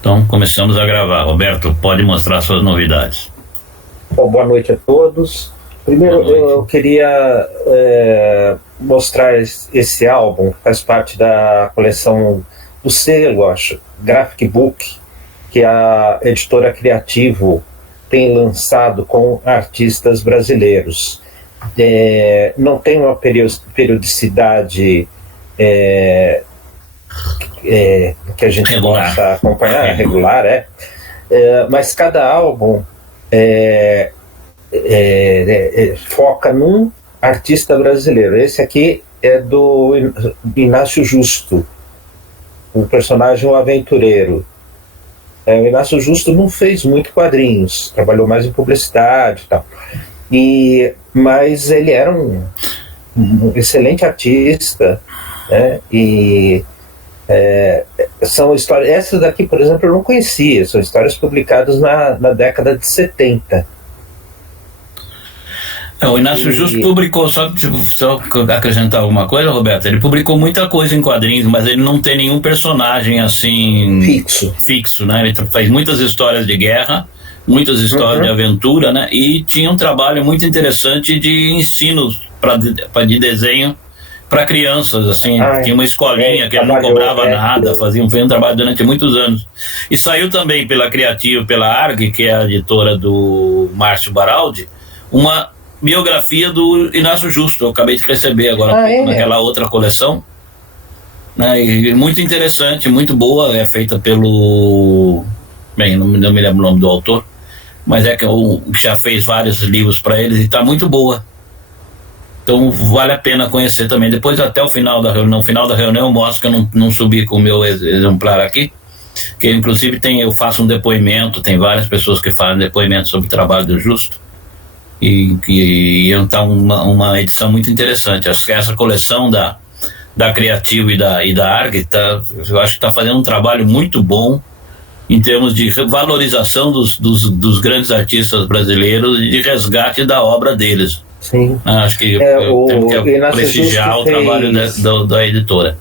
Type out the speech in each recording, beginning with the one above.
Então, começamos a gravar. Roberto, pode mostrar suas novidades. Bom, boa noite a todos. Primeiro, eu queria mostrar esse álbum, que faz parte da coleção do selo, acho, Graphic Book, que a editora Criativo tem lançado com artistas brasileiros. Não tem uma periodicidade que a gente possa acompanhar, regular, mas cada álbum foca num artista brasileiro. Esse aqui é do Inácio Justo, o personagem O Aventureiro. O Inácio Justo não fez muito quadrinhos, trabalhou mais em publicidade e tal. Mas ele era um excelente artista, né? São histórias, essas daqui, por exemplo, eu não conhecia, são histórias publicadas na década de 70. O Inácio Justo publicou, só acrescentar alguma coisa, Roberto, ele publicou muita coisa em quadrinhos, mas ele não tem nenhum personagem assim fixo, né? Ele faz muitas histórias de guerra, muitas histórias de aventura, né? E tinha um trabalho muito interessante de ensino de desenho para crianças, assim. Tinha uma escolinha que ele não cobrava nada, fez um trabalho durante muitos anos. E saiu também pela Criativo, pela ARG, que é a editora do Márcio Baraldi, uma biografia do Inácio Justo. Eu acabei de receber agora naquela outra coleção, né? E muito interessante, muito boa, é feita pelo... Bem, não me lembro o nome do autor, mas que já fez vários livros para eles e está muito boa. Então vale a pena conhecer também. Depois, até o final da reunião, no final da reunião eu mostro que eu não subi com o meu exemplar aqui, que inclusive eu faço um depoimento, tem várias pessoas que fazem depoimento sobre o trabalho do Justo, e está uma edição muito interessante. Essa coleção da Criativo e da ARG, eu acho que está fazendo um trabalho muito bom em termos de valorização dos grandes artistas brasileiros e de resgate da obra deles. Sim. Acho que temos que prestigiar o trabalho da editora.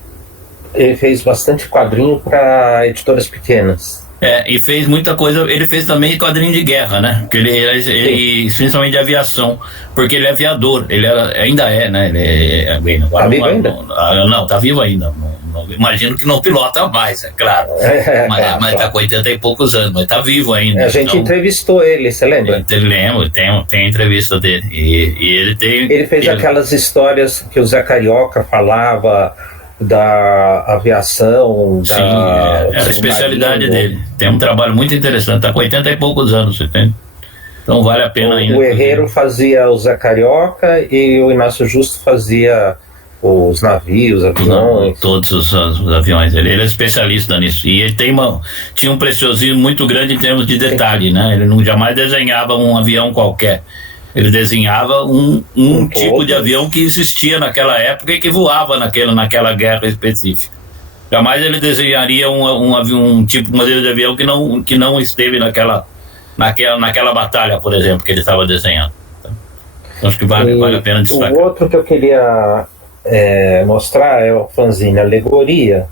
Ele fez bastante quadrinho para editoras pequenas. E fez muita coisa. Ele fez também quadrinho de guerra, né? Porque ele principalmente de aviação, porque ele é aviador. Ele ainda é, né? Tá vivo ainda? Não, tá vivo ainda. Imagino que não pilota mais, é claro. Mas tá com 80 e poucos anos, mas tá vivo ainda. A gente entrevistou ele, você lembra? Lembro, tem a entrevista dele. E ele fez aquelas histórias que o Zé Carioca falava da aviação. Sim, era a especialidade dele. Tem um trabalho muito interessante, tá com 80 e poucos anos, você tem? Então vale a pena ainda. O Herrero fazia o Zé Carioca e o Inácio Justo fazia os navios, aviões. Todos os aviões. Ele é especialista nisso. E ele tinha um preciosismo muito grande em termos de detalhe, né? Ele jamais desenhava um avião qualquer. Ele desenhava um tipo de avião que existia naquela época e que voava naquela guerra específica. Jamais ele desenharia um tipo de modelo de avião que não esteve naquela batalha, por exemplo, que ele estava desenhando. Então, acho que vale a pena destacar. O outro que eu queria mostrar é o fanzine Alegoria,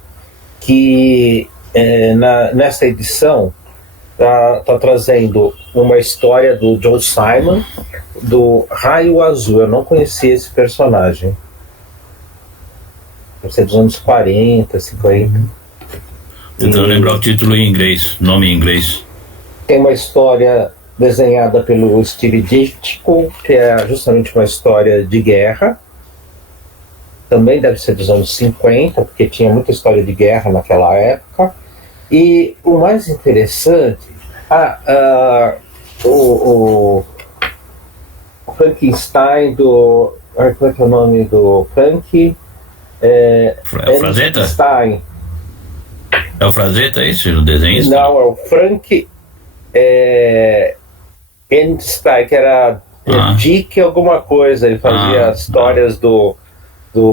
que nessa edição tá trazendo uma história do Joe Simon, do Raio Azul. Eu não conhecia esse personagem. Deve ser dos anos 40, 50. Tentando lembrar o título em inglês, nome em inglês. Tem uma história desenhada pelo Steve Ditko, que é justamente uma história de guerra. Também deve ser dos anos 50, porque tinha muita história de guerra naquela época. E o mais interessante, o Frankenstein do... Como é que é o nome do Frank? É o Frazetta? É o Frazetta, isso? O desenhista? Não, é o Frank Enstein, que era Dick alguma coisa. Ele fazia histórias do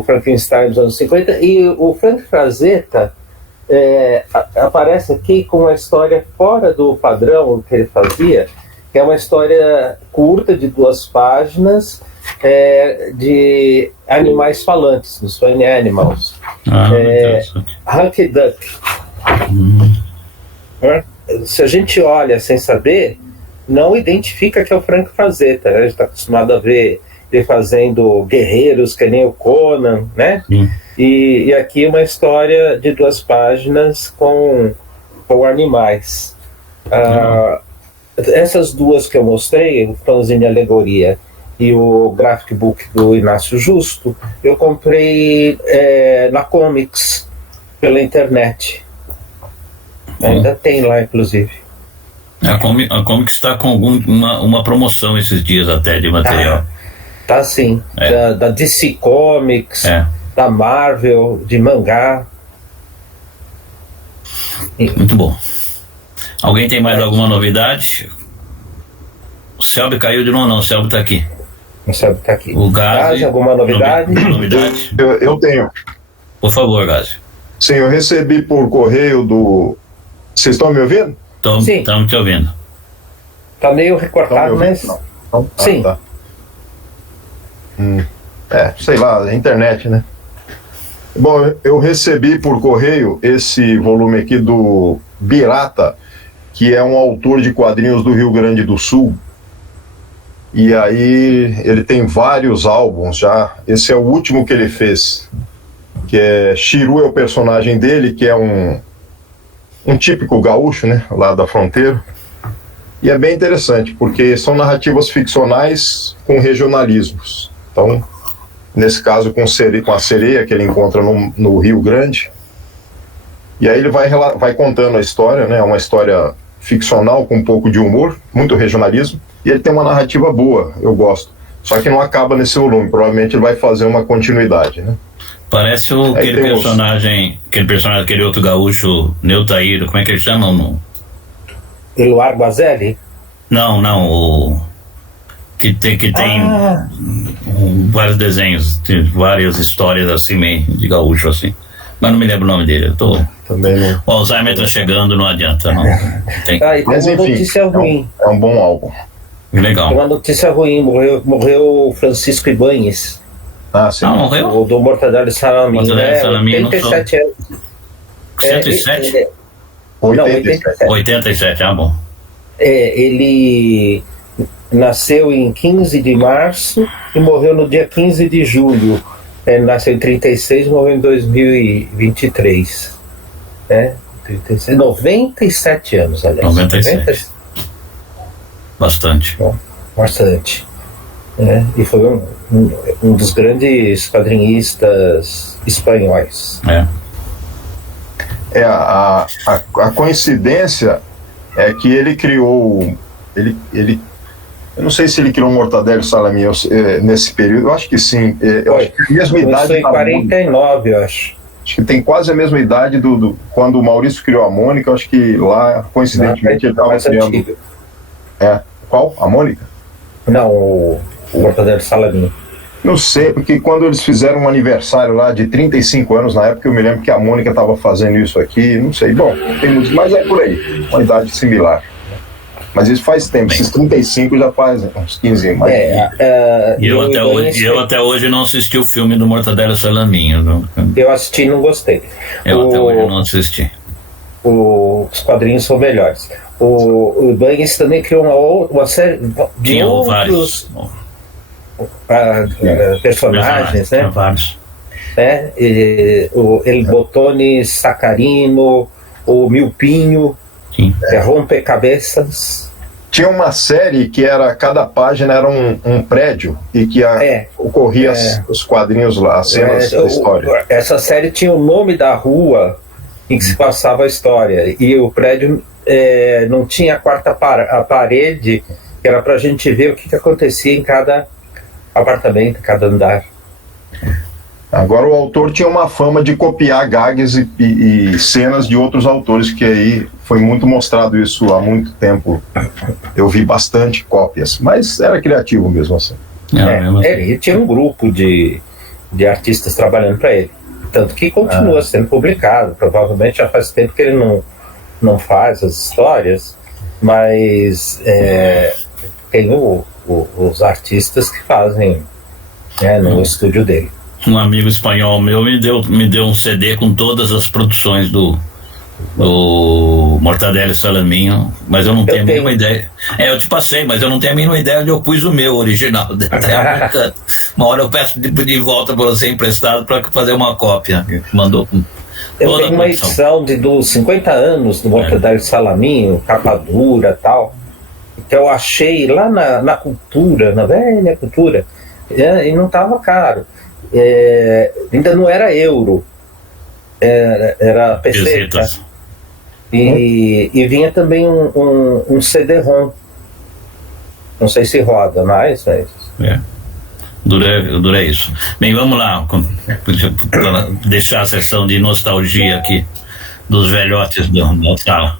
Frankenstein dos anos 50. E o Frank Frazetta, aparece aqui com uma história fora do padrão que ele fazia, que é uma história curta de 2 páginas, de animais falantes, dos Funny Animals. Hunky Duck. Se a gente olha sem saber, não identifica que é o Frank Frazetta, né? A gente está acostumado a ver ele fazendo guerreiros, que nem o Conan, né? E aqui uma história de 2 páginas com animais. Essas 2 que eu mostrei, o Fanzine Alegoria e o Graphic Book do Inácio Justo, eu comprei na Comics, pela internet. Ainda tem lá, inclusive. A Comics está com uma promoção esses dias até de material. Tá sim. Da DC Comics, da Marvel, de mangá. Muito bom. Alguém tem mais alguma novidade? O Selby caiu de novo, não. O Selby está aqui. O Selby está aqui. O Gazi, alguma novidade? Eu tenho. Por favor, Gazi. Sim, eu recebi por correio do... Vocês estão me ouvindo? Estamos te ouvindo. Está meio recortado, mas... Não. Sim. Tá. Sei lá, a internet, né? Bom, eu recebi por correio esse volume aqui do Birata, que é um autor de quadrinhos do Rio Grande do Sul. E aí ele tem vários álbuns já. Esse é o último que ele fez, que é Chiru, é o personagem dele, que é um típico gaúcho, né, lá da fronteira. E é bem interessante, porque são narrativas ficcionais com regionalismos. Então, nesse caso, com a sereia que ele encontra no Rio Grande. E aí ele vai contando a história, né, uma história ficcional com um pouco de humor, muito regionalismo. E ele tem uma narrativa boa, eu gosto. Só que não acaba nesse volume, provavelmente ele vai fazer uma continuidade, né? Parece aquele personagem, aquele outro gaúcho, Neutaíro, como é que ele chama? Eloar Guazelli? Não, o que tem vários desenhos, tem várias histórias assim, meio de gaúcho assim. Mas não me lembro o nome dele. Também não. O Alzheimer tá chegando, não adianta, não. Mas enfim, notícia ruim. É um bom álbum. Legal. Tem uma notícia ruim, morreu Francisco Ibáñez. Sim. Não, morreu? O do Mortadelo e Salamin. 87 anos. 107? 87, bom. Ele nasceu em 15 de março e morreu no dia 15 de julho. Nasceu em 36 e morreu em 2023. 97 anos, aliás. 97. Bastante. Bom, bastante. E foi um dos grandes quadrinistas espanhóis. A coincidência é que ele criou... Eu não sei se ele criou Mortadelo e Salamin nesse período, eu acho que sim. Eu acho que a mesma idade... em 49, eu acho. Acho que tem quase a mesma idade quando o Maurício criou a Mônica. Eu acho que lá, coincidentemente, ele estava criando... Qual? A Mônica? Não, o Mortadelo e Salamin. Não sei, porque quando eles fizeram um aniversário lá de 35 anos, na época eu me lembro que a Mônica estava fazendo isso aqui, não sei. Bom, tem muitos, mas é por aí, uma idade similar. Mas isso faz tempo, esses 35 já faz uns 15 anos. Eu até hoje não assisti o filme do Mortadelo e Salamin. Eu assisti e não gostei. Até hoje eu não assisti. Os quadrinhos são melhores. O Ibáñez também criou uma série de outros personagens, né? Vários. El Botone Sacarino, o Milpinho, Rompe-Cabeças. Tinha uma série que cada página era um prédio e que ocorria os quadrinhos lá, as cenas da história. Essa série tinha o nome da rua em que se passava a história, e o prédio não tinha a quarta parede, que era para a gente ver o que acontecia em cada apartamento, cada andar. Agora, o autor tinha uma fama de copiar gags e cenas de outros autores, que aí foi muito mostrado isso há muito tempo. Eu vi bastante cópias, mas era criativo mesmo assim. Ele tinha um grupo de artistas trabalhando para ele. Tanto que continua sendo publicado. Provavelmente já faz tempo que ele não faz as histórias, mas tem os artistas que fazem, no estúdio dele. Um amigo espanhol meu me deu um CD com todas as produções do Mortadelo e Salaminho, mas eu não tenho a mínima ideia. Eu te passei, mas eu não tenho a mínima ideia onde eu pus o meu original. Uma hora eu peço de volta para você emprestado para fazer uma cópia. Mandou com eu tenho uma edição dos 50 anos do Mortadelo e Salaminho, capa dura e tal, que eu achei lá na Cultura, na velha Cultura, e não estava caro. Ainda não era euro, era peseta. E vinha também um CD-ROM. Não sei se roda mais, mas... Dura isso. Bem, vamos lá, para deixar a sessão de nostalgia aqui dos velhotes da sala.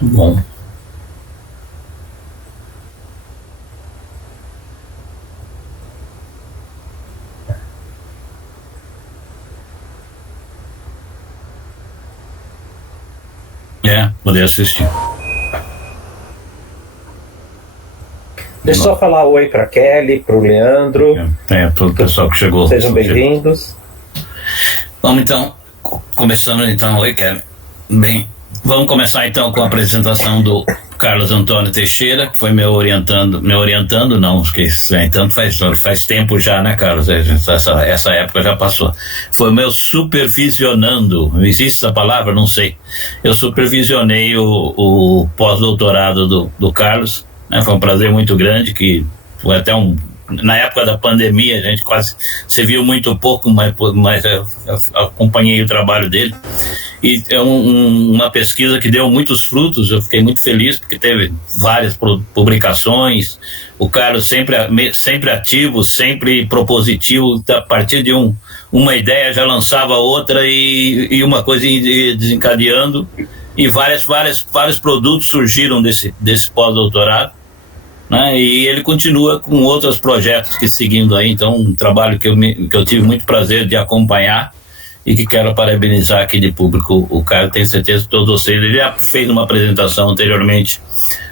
Bom. Poder assistir. Deixa eu só falar oi para Kelly, para o Leandro. Para o pessoal que chegou. Sejam bem-vindos. Vamos então, começando então. Oi, Kelly. Bem, vamos começar então com a apresentação do Carlos Antônio Teixeira, que foi me orientando não, porque tanto faz tempo já, né, Carlos? Essa época já passou. Foi meu supervisionando, existe essa palavra? Não sei. Eu supervisionei o pós-doutorado do Carlos, né? Foi um prazer muito grande, que foi até na época da pandemia, a gente quase se viu muito pouco, mas eu acompanhei o trabalho dele. E é uma pesquisa que deu muitos frutos. Eu fiquei muito feliz porque teve várias publicações. O Carlos sempre ativo, sempre propositivo. A partir de uma ideia já lançava outra e uma coisa ia desencadeando. E vários produtos surgiram desse pós-doutorado, né? E ele continua com outros projetos que seguindo aí. Então, um trabalho que eu tive muito prazer de acompanhar e que quero parabenizar aqui de público o Caio. Tenho certeza que todos vocês, ele já fez uma apresentação anteriormente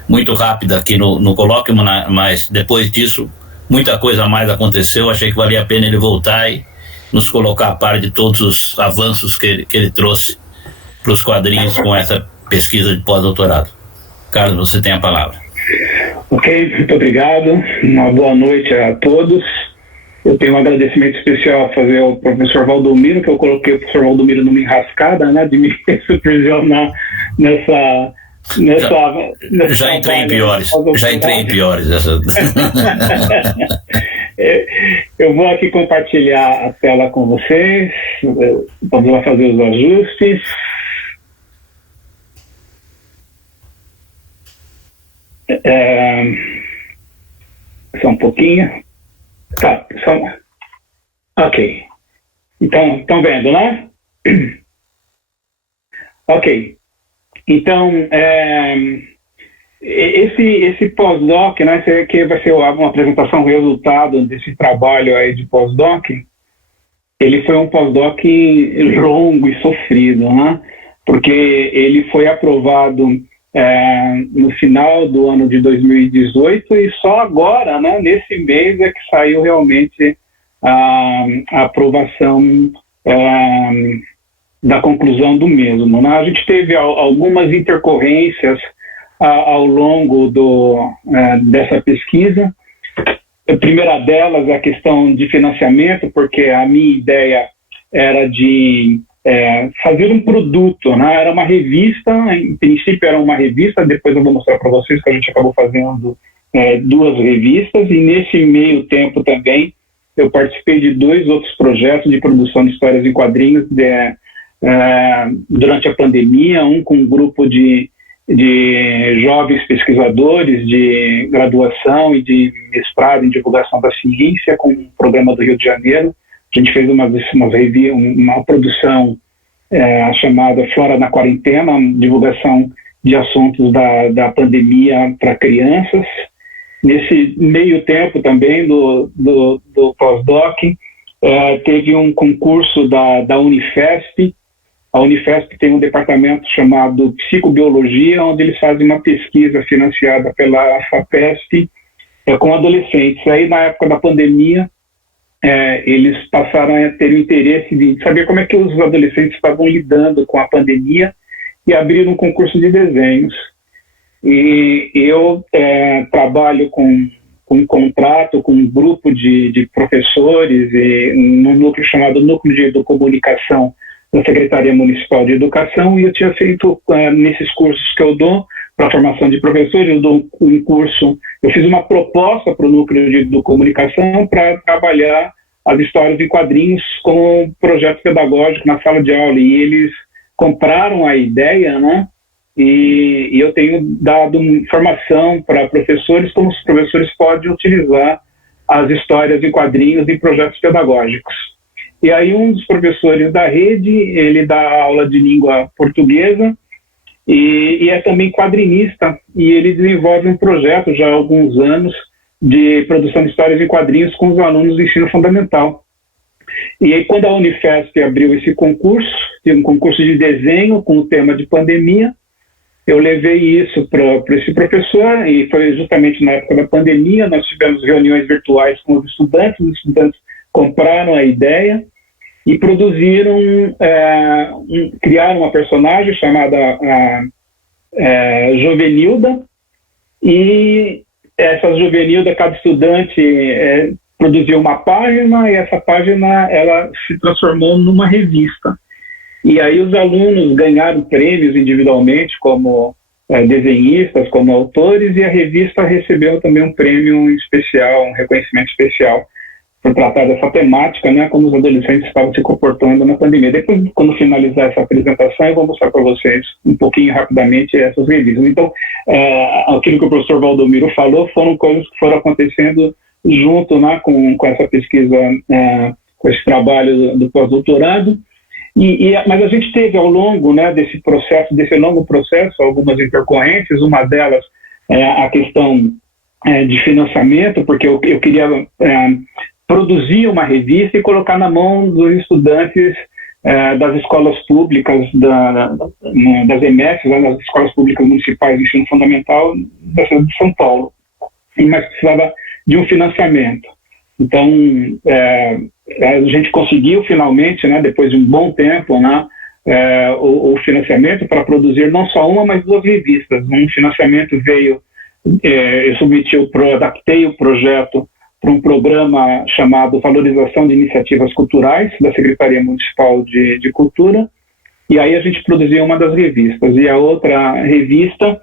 muito rápida aqui no colóquio, mas depois disso muita coisa a mais aconteceu. Achei que valia a pena ele voltar e nos colocar a par de todos os avanços que ele trouxe para os quadrinhos com essa pesquisa de pós-doutorado. Carlos, você tem a palavra. Ok, muito obrigado. Uma boa noite a todos. Eu tenho um agradecimento especial a fazer ao professor Valdomiro, que eu coloquei o professor Valdomiro numa enrascada, né, de me supervisionar nessa já entrei em piores. Eu vou aqui compartilhar a tela com vocês. Vamos lá fazer os ajustes. Só um pouquinho. Tá, ok. Então, estão vendo, né? Ok. Então, esse pós-doc, né, esse aqui vai ser uma apresentação resultado desse trabalho aí de pós-doc. Ele foi um pós-doc longo e sofrido, né? Porque ele foi aprovado no final do ano de 2018 e só agora, né, nesse mês é que saiu realmente a aprovação da conclusão do mesmo, né? A gente teve algumas intercorrências ao longo dessa pesquisa. A primeira delas é a questão de financiamento, porque a minha ideia era de fazer um produto, né? Era uma revista, em princípio era uma revista, depois eu vou mostrar para vocês que a gente acabou fazendo 2 revistas, e nesse meio tempo também eu participei de 2 outros projetos de produção de histórias em quadrinhos durante a pandemia, um com um grupo de jovens pesquisadores de graduação e de mestrado em divulgação da ciência, com um programa do Rio de Janeiro. A gente fez uma produção chamada Flora na Quarentena, uma divulgação de assuntos da pandemia para crianças. Nesse meio tempo também do pós-doc, teve um concurso da Unifesp. A Unifesp tem um departamento chamado Psicobiologia, onde eles fazem uma pesquisa financiada pela FAPESP com adolescentes. Aí, na época da pandemia, eles passaram a ter o interesse de saber como é que os adolescentes estavam lidando com a pandemia e abriram um concurso de desenhos. E eu trabalho com um contrato com um grupo de professores e num núcleo chamado Núcleo de Educomunicação da Secretaria Municipal de Educação, e eu tinha feito, nesses cursos que eu dou para a formação de professores, eu dou um curso, eu fiz uma proposta para o Núcleo de Educomunicação para trabalhar as histórias em quadrinhos como projeto pedagógico na sala de aula, e eles compraram a ideia, né? E eu tenho dado formação para professores, como os professores podem utilizar as histórias em quadrinhos em projetos pedagógicos. E aí um dos professores da rede, ele dá aula de língua portuguesa e é também quadrinista, e ele desenvolve um projeto já há alguns anos de produção de histórias em quadrinhos com os alunos do ensino fundamental. E aí, quando a Unifesp abriu esse concurso, um concurso de desenho com o tema de pandemia, eu levei isso para esse professor, e foi justamente na época da pandemia. Nós tivemos reuniões virtuais com os estudantes compraram a ideia e produziram, criaram uma personagem chamada Jovenilda, e essa Jovenilda, cada estudante produziu uma página, e essa página ela se transformou numa revista. E aí os alunos ganharam prêmios individualmente como desenhistas, como autores, e a revista recebeu também um prêmio especial, um reconhecimento especial por tratar dessa temática, né, como os adolescentes estavam se comportando na pandemia. Depois, quando finalizar essa apresentação, eu vou mostrar para vocês um pouquinho rapidamente essas revistas. Então, aquilo que o professor Valdomiro falou foram coisas que foram acontecendo junto, né, com essa pesquisa, com esse trabalho do pós-doutorado. Mas a gente teve ao longo, né, desse longo processo, algumas intercorrências. Uma delas é a questão de financiamento, porque eu queria produzir uma revista e colocar na mão dos estudantes das escolas públicas, das EMEFs, das escolas públicas municipais de ensino fundamental da cidade de São Paulo, mas precisava de um financiamento. Então, a gente conseguiu finalmente, né, depois de um bom tempo, né, o financiamento para produzir não só uma, mas 2 revistas. Um financiamento veio, eu adaptei o projeto para um programa chamado Valorização de Iniciativas Culturais, da Secretaria Municipal de Cultura, e aí a gente produziu uma das revistas. E a outra revista,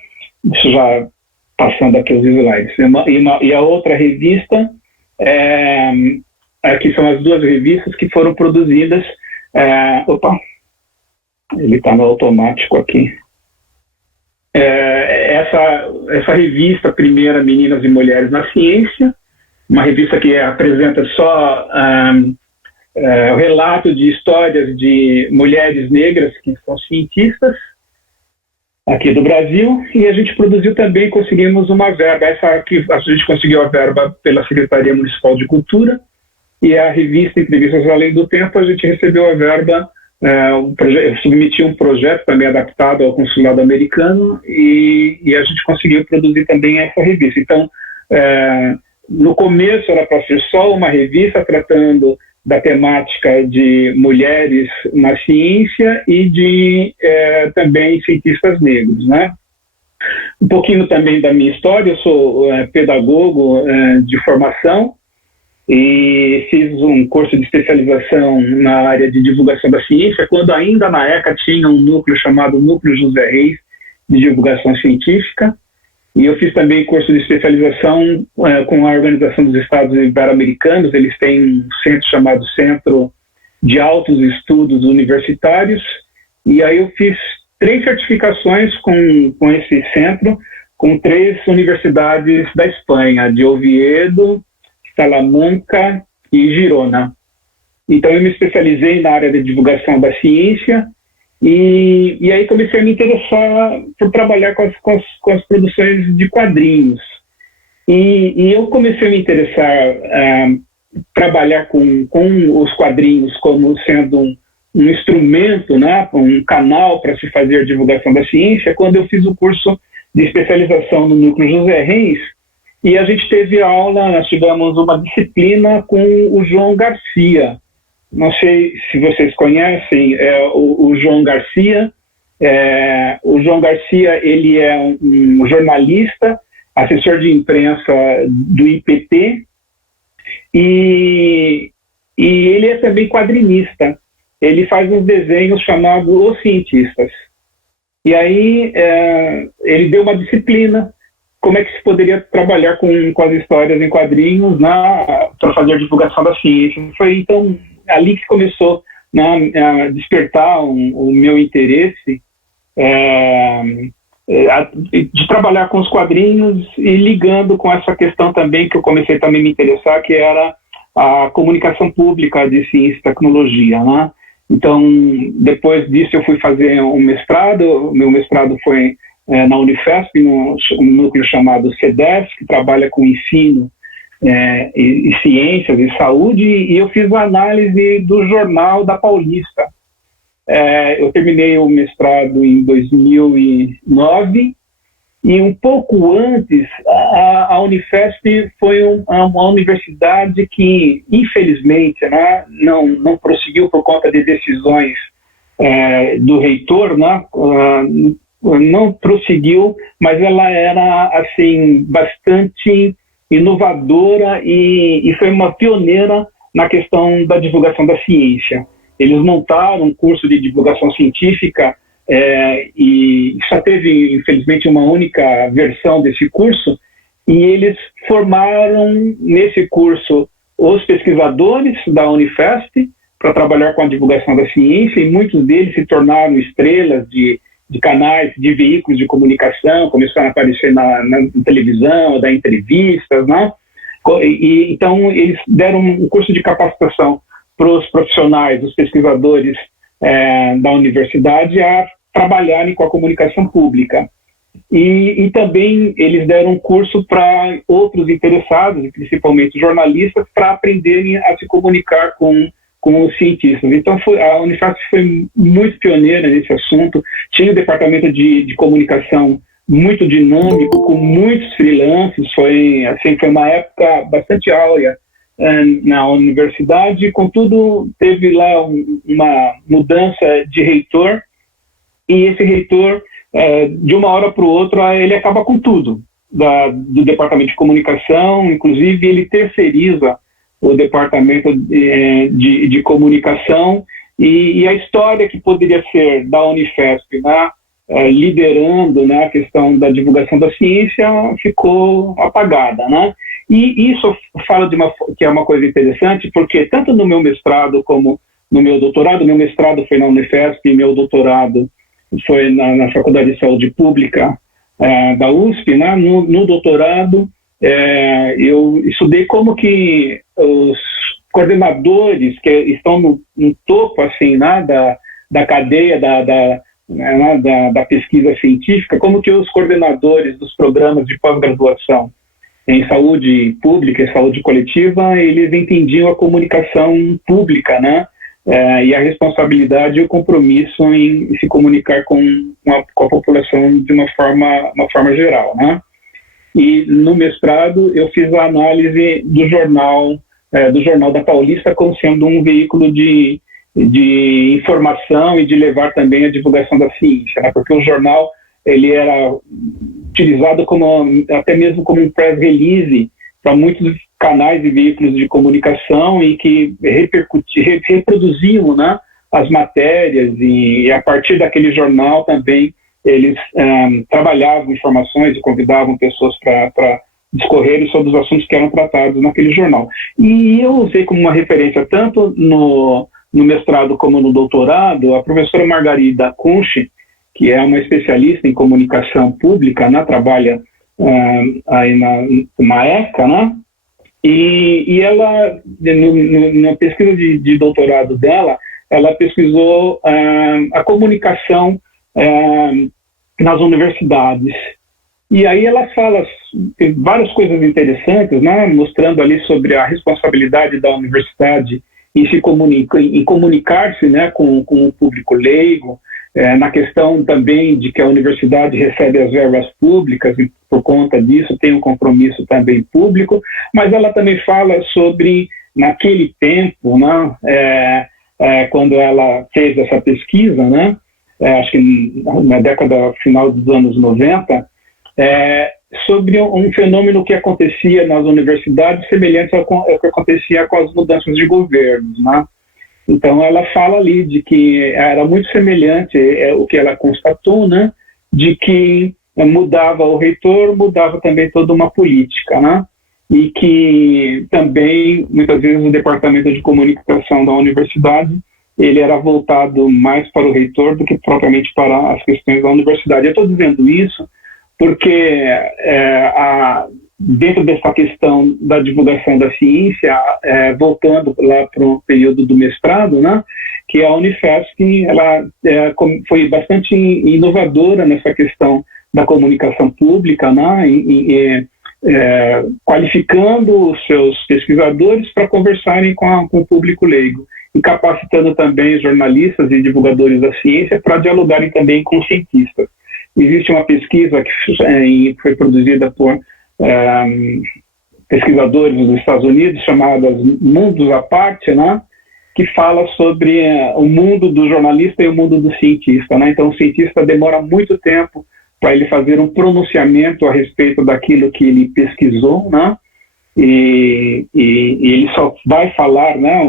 isso já passando aqui os slides, e a outra revista, aqui são as 2 revistas que foram produzidas, ele está no automático aqui. Essa revista, primeira, Meninas e Mulheres na Ciência, uma revista que apresenta só o relato de histórias de mulheres negras que são cientistas aqui do Brasil, e a gente produziu também, conseguimos uma verba. Essa aqui, a gente conseguiu a verba pela Secretaria Municipal de Cultura, e a revista Entrevistas Além do Tempo, a gente recebeu a verba, eu submeti um projeto também adaptado ao consulado americano, e a gente conseguiu produzir também essa revista. Então, no começo era para ser só uma revista tratando da temática de mulheres na ciência e de também cientistas negros, né? Um pouquinho também da minha história. Eu sou pedagogo de formação e fiz um curso de especialização na área de divulgação da ciência, quando ainda na ECA tinha um núcleo chamado Núcleo José Reis de Divulgação Científica. E eu fiz também curso de especialização com a Organização dos Estados Ibero-Americanos. Eles têm um centro chamado Centro de Altos Estudos Universitários. E aí eu fiz 3 certificações com esse centro, com 3 universidades da Espanha, de Oviedo, Salamanca e Girona. Então eu me especializei na área de divulgação da ciência, E aí comecei a me interessar por trabalhar com as produções de quadrinhos. E eu comecei a me interessar trabalhar com os quadrinhos como sendo um instrumento, né, um canal para se fazer a divulgação da ciência, quando eu fiz o curso de especialização no Núcleo José Reis, e a gente teve aula, nós tivemos uma disciplina com o João Garcia. Não sei se vocês conhecem o João Garcia. O João Garcia, ele é um jornalista, assessor de imprensa do IPT, e ele é também quadrinista. Ele faz uns desenhos chamados Os Cientistas. E aí ele deu uma disciplina, como é que se poderia trabalhar com as histórias em quadrinhos para fazer a divulgação da ciência. Foi então ali que começou a despertar o meu interesse de trabalhar com os quadrinhos e ligando com essa questão também que eu comecei também a me interessar, que era a comunicação pública de ciência e tecnologia, né? Então, depois disso eu fui fazer um mestrado. Meu mestrado foi na Unifesp, num núcleo chamado CEDES, que trabalha com ensino e ciências e saúde, e eu fiz a análise do Jornal da Paulista. Eu terminei o mestrado em 2009, e um pouco antes, a Unifesp foi uma universidade que, infelizmente, né, não prosseguiu por conta de decisões do reitor, né, não prosseguiu, mas ela era assim, bastante inovadora e foi uma pioneira na questão da divulgação da ciência. Eles montaram um curso de divulgação científica e só teve, infelizmente, uma única versão desse curso, e eles formaram nesse curso os pesquisadores da Unifesp para trabalhar com a divulgação da ciência, e muitos deles se tornaram estrelas de canais, de veículos de comunicação, começaram a aparecer na televisão, dar entrevistas, né? Então, eles deram um curso de capacitação para os profissionais, os pesquisadores da universidade a trabalharem com a comunicação pública. E também eles deram um curso para outros interessados, principalmente jornalistas, para aprenderem a se comunicar com os cientistas. Então, a Unifesp foi muito pioneira nesse assunto. Tinha um departamento de comunicação muito dinâmico, com muitos freelancers. Foi uma época bastante áurea na universidade. Contudo, teve lá uma mudança de reitor, e esse reitor, de uma hora para o outra, ele acaba com tudo do departamento de comunicação. Inclusive, ele terceiriza o departamento de comunicação, e a história que poderia ser da Unifesp, né, liderando, né, a questão da divulgação da ciência, ficou apagada, né? E isso fala que é uma coisa interessante, porque tanto no meu mestrado como no meu doutorado, meu mestrado foi na Unifesp e meu doutorado foi na Faculdade de Saúde Pública da USP, né? No doutorado, eu estudei como que os coordenadores que estão no topo, assim, né, da cadeia da pesquisa científica, como que os coordenadores dos programas de pós-graduação em saúde pública e saúde coletiva, eles entendiam a comunicação pública, né, e a responsabilidade e o compromisso em se comunicar com a população de uma forma geral, né. E no mestrado eu fiz a análise do Jornal da Paulista como sendo um veículo de informação e de levar também a divulgação da ciência, né? Porque o jornal ele era utilizado até mesmo como um press release para muitos canais e veículos de comunicação, e que reproduziam, né, as matérias, e a partir daquele jornal também eles trabalhavam informações e convidavam pessoas para discorrerem sobre os assuntos que eram tratados naquele jornal. E eu usei como uma referência, tanto no mestrado como no doutorado, a professora Margarida Kunsch, que é uma especialista em comunicação pública, né, trabalha aí na ECA, né, e ela, na pesquisa de doutorado dela, ela pesquisou a comunicação nas universidades. E aí ela fala várias coisas interessantes, né, mostrando ali sobre a responsabilidade da universidade em comunicar-se, né, com o público leigo, na questão também de que a universidade recebe as verbas públicas e, por conta disso, tem um compromisso também público, mas ela também fala sobre, naquele tempo, né, quando ela fez essa pesquisa, né, acho que na década final dos anos 90, sobre um fenômeno que acontecia nas universidades semelhante ao que acontecia com as mudanças de governos, né? Então ela fala ali de que era muito semelhante o que ela constatou, né? De que mudava o reitor, mudava também toda uma política, né? E que também muitas vezes o departamento de comunicação da universidade ele era voltado mais para o reitor do que propriamente para as questões da universidade. Eu estou dizendo isso porque dentro dessa questão da divulgação da ciência, voltando lá para o período do mestrado, né, que a Unifesp ela foi bastante inovadora nessa questão da comunicação pública, né, qualificando os seus pesquisadores para conversarem com o público leigo e capacitando também jornalistas e divulgadores da ciência para dialogarem também com cientistas. Existe uma pesquisa que foi produzida por pesquisadores dos Estados Unidos, chamada Mundos à Parte, né, que fala sobre o mundo do jornalista e o mundo do cientista, né? Então, o cientista demora muito tempo para ele fazer um pronunciamento a respeito daquilo que ele pesquisou, né? E ele só vai falar, né,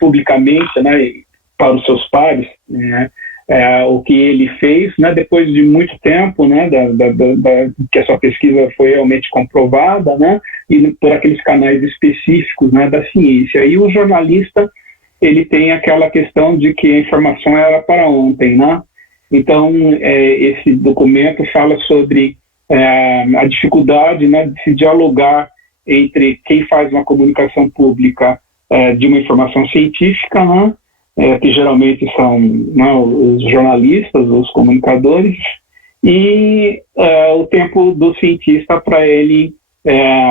publicamente, né, para os seus pares, né, o que ele fez, né, depois de muito tempo, né, que a sua pesquisa foi realmente comprovada, né, e por aqueles canais específicos, né, da ciência. E o jornalista, ele tem aquela questão de que a informação era para ontem, né? Então, esse documento fala sobre a dificuldade, né, de se dialogar entre quem faz uma comunicação pública de uma informação científica, né, que geralmente são, né, os jornalistas, os comunicadores, e o tempo do cientista para ele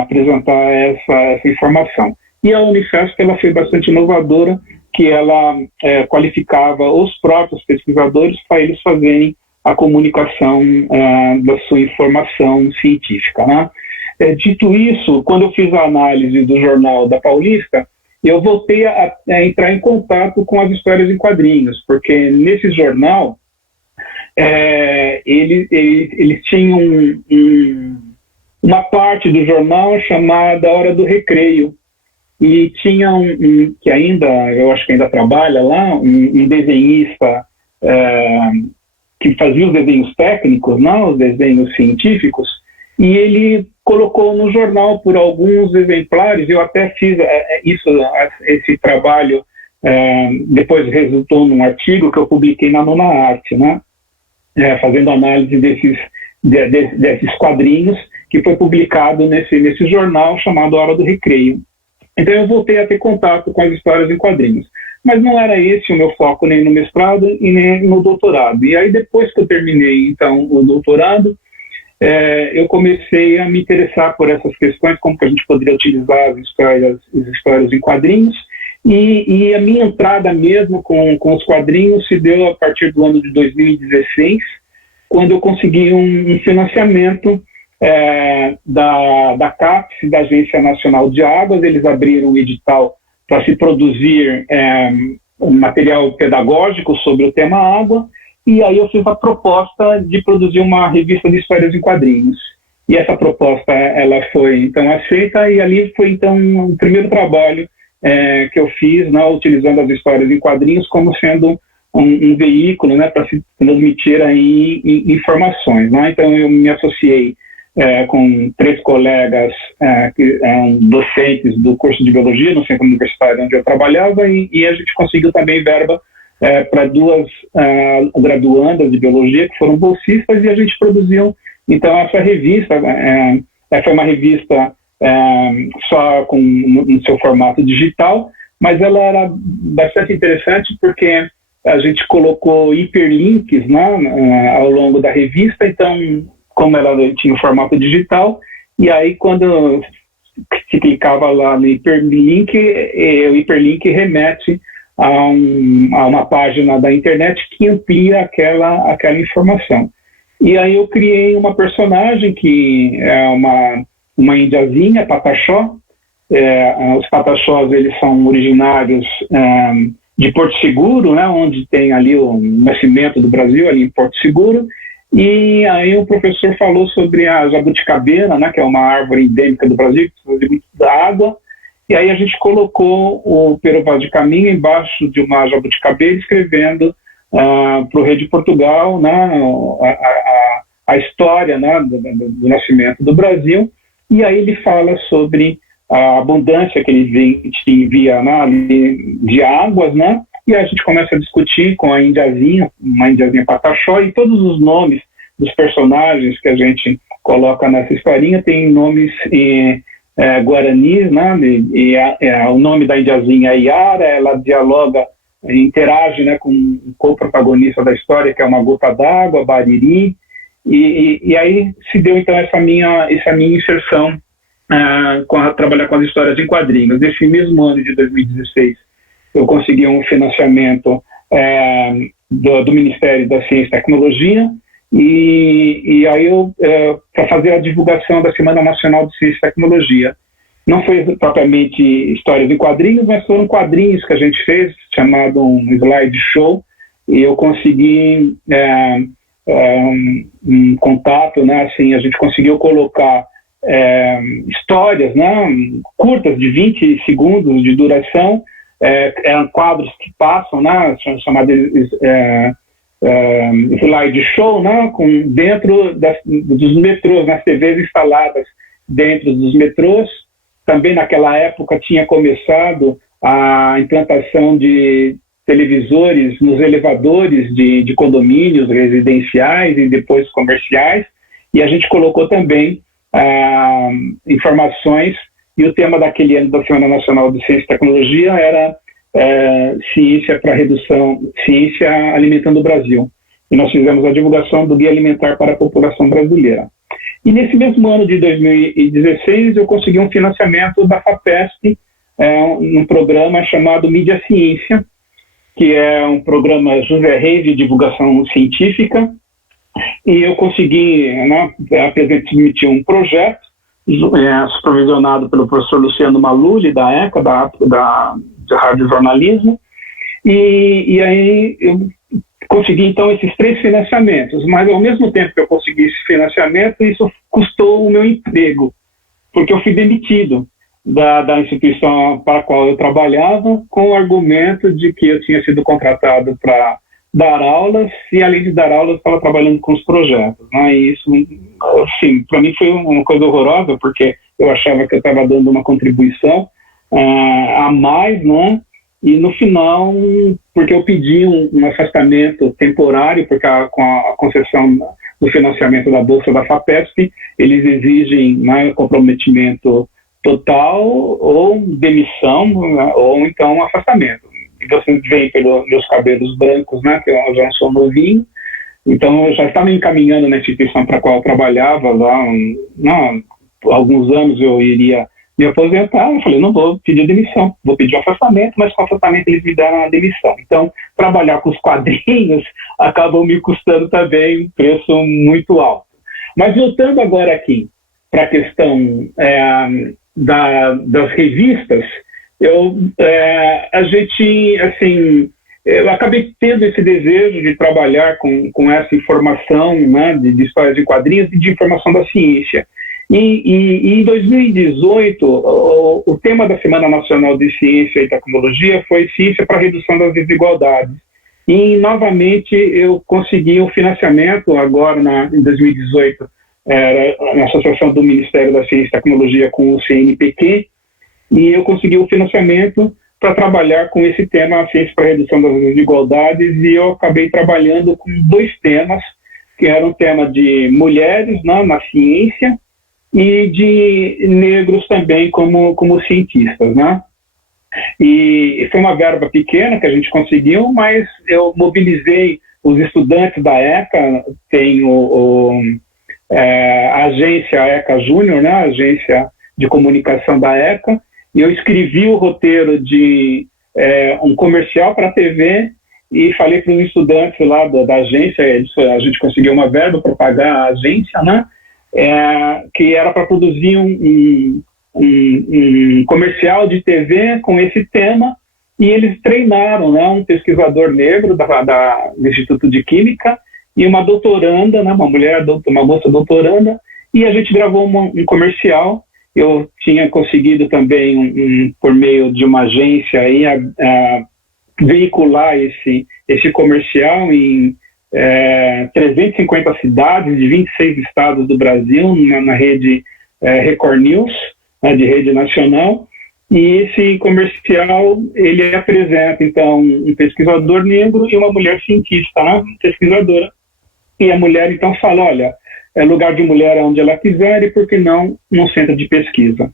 apresentar essa informação. E a Unifesp ela foi bastante inovadora, que ela qualificava os próprios pesquisadores para eles fazerem a comunicação da sua informação científica, né? Dito isso, quando eu fiz a análise do jornal da Paulista, eu voltei a entrar em contato com as histórias em quadrinhos, porque nesse jornal eles tinham uma parte do jornal chamada Hora do Recreio, e tinha que ainda, eu acho que ainda trabalha lá, um desenhista que fazia os desenhos técnicos, não os desenhos científicos, e ele colocou no jornal por alguns exemplares. Eu até fiz esse trabalho, depois resultou num artigo que eu publiquei na Nona Arte, né? Fazendo análise desses quadrinhos, que foi publicado nesse jornal chamado Hora do Recreio. Então eu voltei a ter contato com as histórias em quadrinhos. Mas não era esse o meu foco nem no mestrado e nem no doutorado. E aí depois que eu terminei, então, o doutorado, eu comecei a me interessar por essas questões, como que a gente poderia utilizar as histórias em quadrinhos, e a minha entrada mesmo com os quadrinhos se deu a partir do ano de 2016, quando eu consegui um financiamento da CAPES, da Agência Nacional de Águas. Eles abriram um edital para se produzir um material pedagógico sobre o tema água, e aí eu fiz a proposta de produzir uma revista de histórias em quadrinhos. E essa proposta ela foi então aceita, e ali foi então o primeiro trabalho que eu fiz, né, utilizando as histórias em quadrinhos como sendo um veículo, né, para se transmitir aí informações, né? Então eu me associei com 3 colegas que eram docentes do curso de biologia no centro universitário onde eu trabalhava, e a gente conseguiu também verba para 2 graduandas de biologia que foram bolsistas, e a gente produziu então essa revista. Foi uma revista só no seu formato digital, mas ela era bastante interessante porque a gente colocou hiperlinks, né, ao longo da revista. Então, como ela tinha um formato digital, e aí quando se clicava lá no hiperlink, o hiperlink remete a uma página da internet que amplia aquela informação. E aí eu criei uma personagem que é uma indiazinha, Pataxó. Os Pataxós, eles são originários de Porto Seguro, né, onde tem ali o nascimento do Brasil, ali em Porto Seguro. E aí o professor falou sobre a jabuticabeira, né, que é uma árvore endêmica do Brasil, que precisa de muita água. E aí a gente colocou o Pero Vaz de Caminha embaixo de uma jabuticabeira, escrevendo para o Rei de Portugal, né, a história, né, do nascimento do Brasil. E aí ele fala sobre a abundância que ele via, né, ali de águas, né? E aí a gente começa a discutir com a indiazinha, uma indiazinha Pataxó, e todos os nomes dos personagens que a gente coloca nessa historinha tem nomes guaranis, né? O nome da indiazinha é Yara, ela dialoga, interage, né, com o co-protagonista da história, que é uma gota d'água, Bariri, e aí se deu então essa minha inserção trabalhar com as histórias em quadrinhos. Nesse mesmo ano de 2016, eu consegui um financiamento do Ministério da Ciência e Tecnologia, e aí para fazer a divulgação da Semana Nacional de Ciência e Tecnologia. Não foi propriamente histórias em quadrinhos, mas foram quadrinhos que a gente fez, chamado um slide show, e eu consegui um contato, né, assim, a gente conseguiu colocar histórias, né, curtas de 20 segundos de duração, eram quadros que passam, né, chamados slide show, né, dentro dos metrôs, nas TVs instaladas dentro dos metrôs. Também naquela época tinha começado a implantação de televisores nos elevadores de condomínios residenciais e depois comerciais, e a gente colocou também informações, e o tema daquele ano da Semana Nacional de Ciência e Tecnologia era Ciência para Redução, Ciência Alimentando o Brasil. E nós fizemos a divulgação do Guia Alimentar para a População Brasileira. E nesse mesmo ano de 2016, eu consegui um financiamento da FAPESP, num programa chamado Mídia Ciência, que é um programa José Reis de divulgação científica, e eu consegui, né, submeter um projeto supervisionado pelo professor Luciano Maluli, da ECA, da Rádio Jornalismo, e aí eu consegui, então, esses 3 financiamentos, mas ao mesmo tempo que eu consegui esse financiamento, isso custou o meu emprego, porque eu fui demitido da instituição para a qual eu trabalhava, com o argumento de que eu tinha sido contratado para dar aulas, e além de dar aulas, estava trabalhando com os projetos, né? E isso, assim, para mim foi uma coisa horrorosa, porque eu achava que eu estava dando uma contribuição a mais, né? E no final, porque eu pedi um afastamento temporário, porque com a concessão do financiamento da Bolsa da FAPESP, eles exigem, né, comprometimento total, ou demissão, ou então afastamento. E vocês veem pelos meus cabelos brancos, né, que eu já não sou novinho, então eu já estava me encaminhando na instituição para a qual eu trabalhava lá, há alguns anos eu iria me aposentar. Eu falei, não vou pedir demissão, vou pedir um afastamento, mas com o afastamento eles me deram a demissão. Então, trabalhar com os quadrinhos acabou me custando também um preço muito alto. Mas voltando agora aqui para a questão das revistas, a gente, assim, eu acabei tendo esse desejo de trabalhar com essa informação, né, de histórias em quadrinhos e de informação da ciência. E em 2018, o tema da Semana Nacional de Ciência e Tecnologia foi Ciência para a Redução das Desigualdades. E, novamente, eu consegui um financiamento agora, em 2018, na associação do Ministério da Ciência e Tecnologia com o CNPq, e eu consegui um financiamento para trabalhar com esse tema, Ciência para a Redução das Desigualdades, e eu acabei trabalhando com 2 temas, que eram o tema de mulheres, né, na ciência, e de negros também como cientistas, né? E foi uma verba pequena que a gente conseguiu, mas eu mobilizei os estudantes da ECA, tem a agência ECA Júnior, né, a agência de comunicação da ECA, e eu escrevi o roteiro de um comercial para a TV e falei para os estudantes lá da agência, a gente conseguiu uma verba para pagar a agência, né, que era para produzir um comercial de TV com esse tema, e eles treinaram, né, um pesquisador negro do Instituto de Química e uma doutoranda, né, uma moça doutoranda, e a gente gravou um comercial. Eu tinha conseguido também, por meio de uma agência, aí, veicular esse comercial em 350 cidades de 26 estados do Brasil, na rede Record News, né, de rede nacional. E esse comercial, ele apresenta, então, um pesquisador negro e uma mulher cientista, né, pesquisadora. E a mulher, então, fala, olha, lugar de mulher onde ela quiser e, por que não, num centro de pesquisa.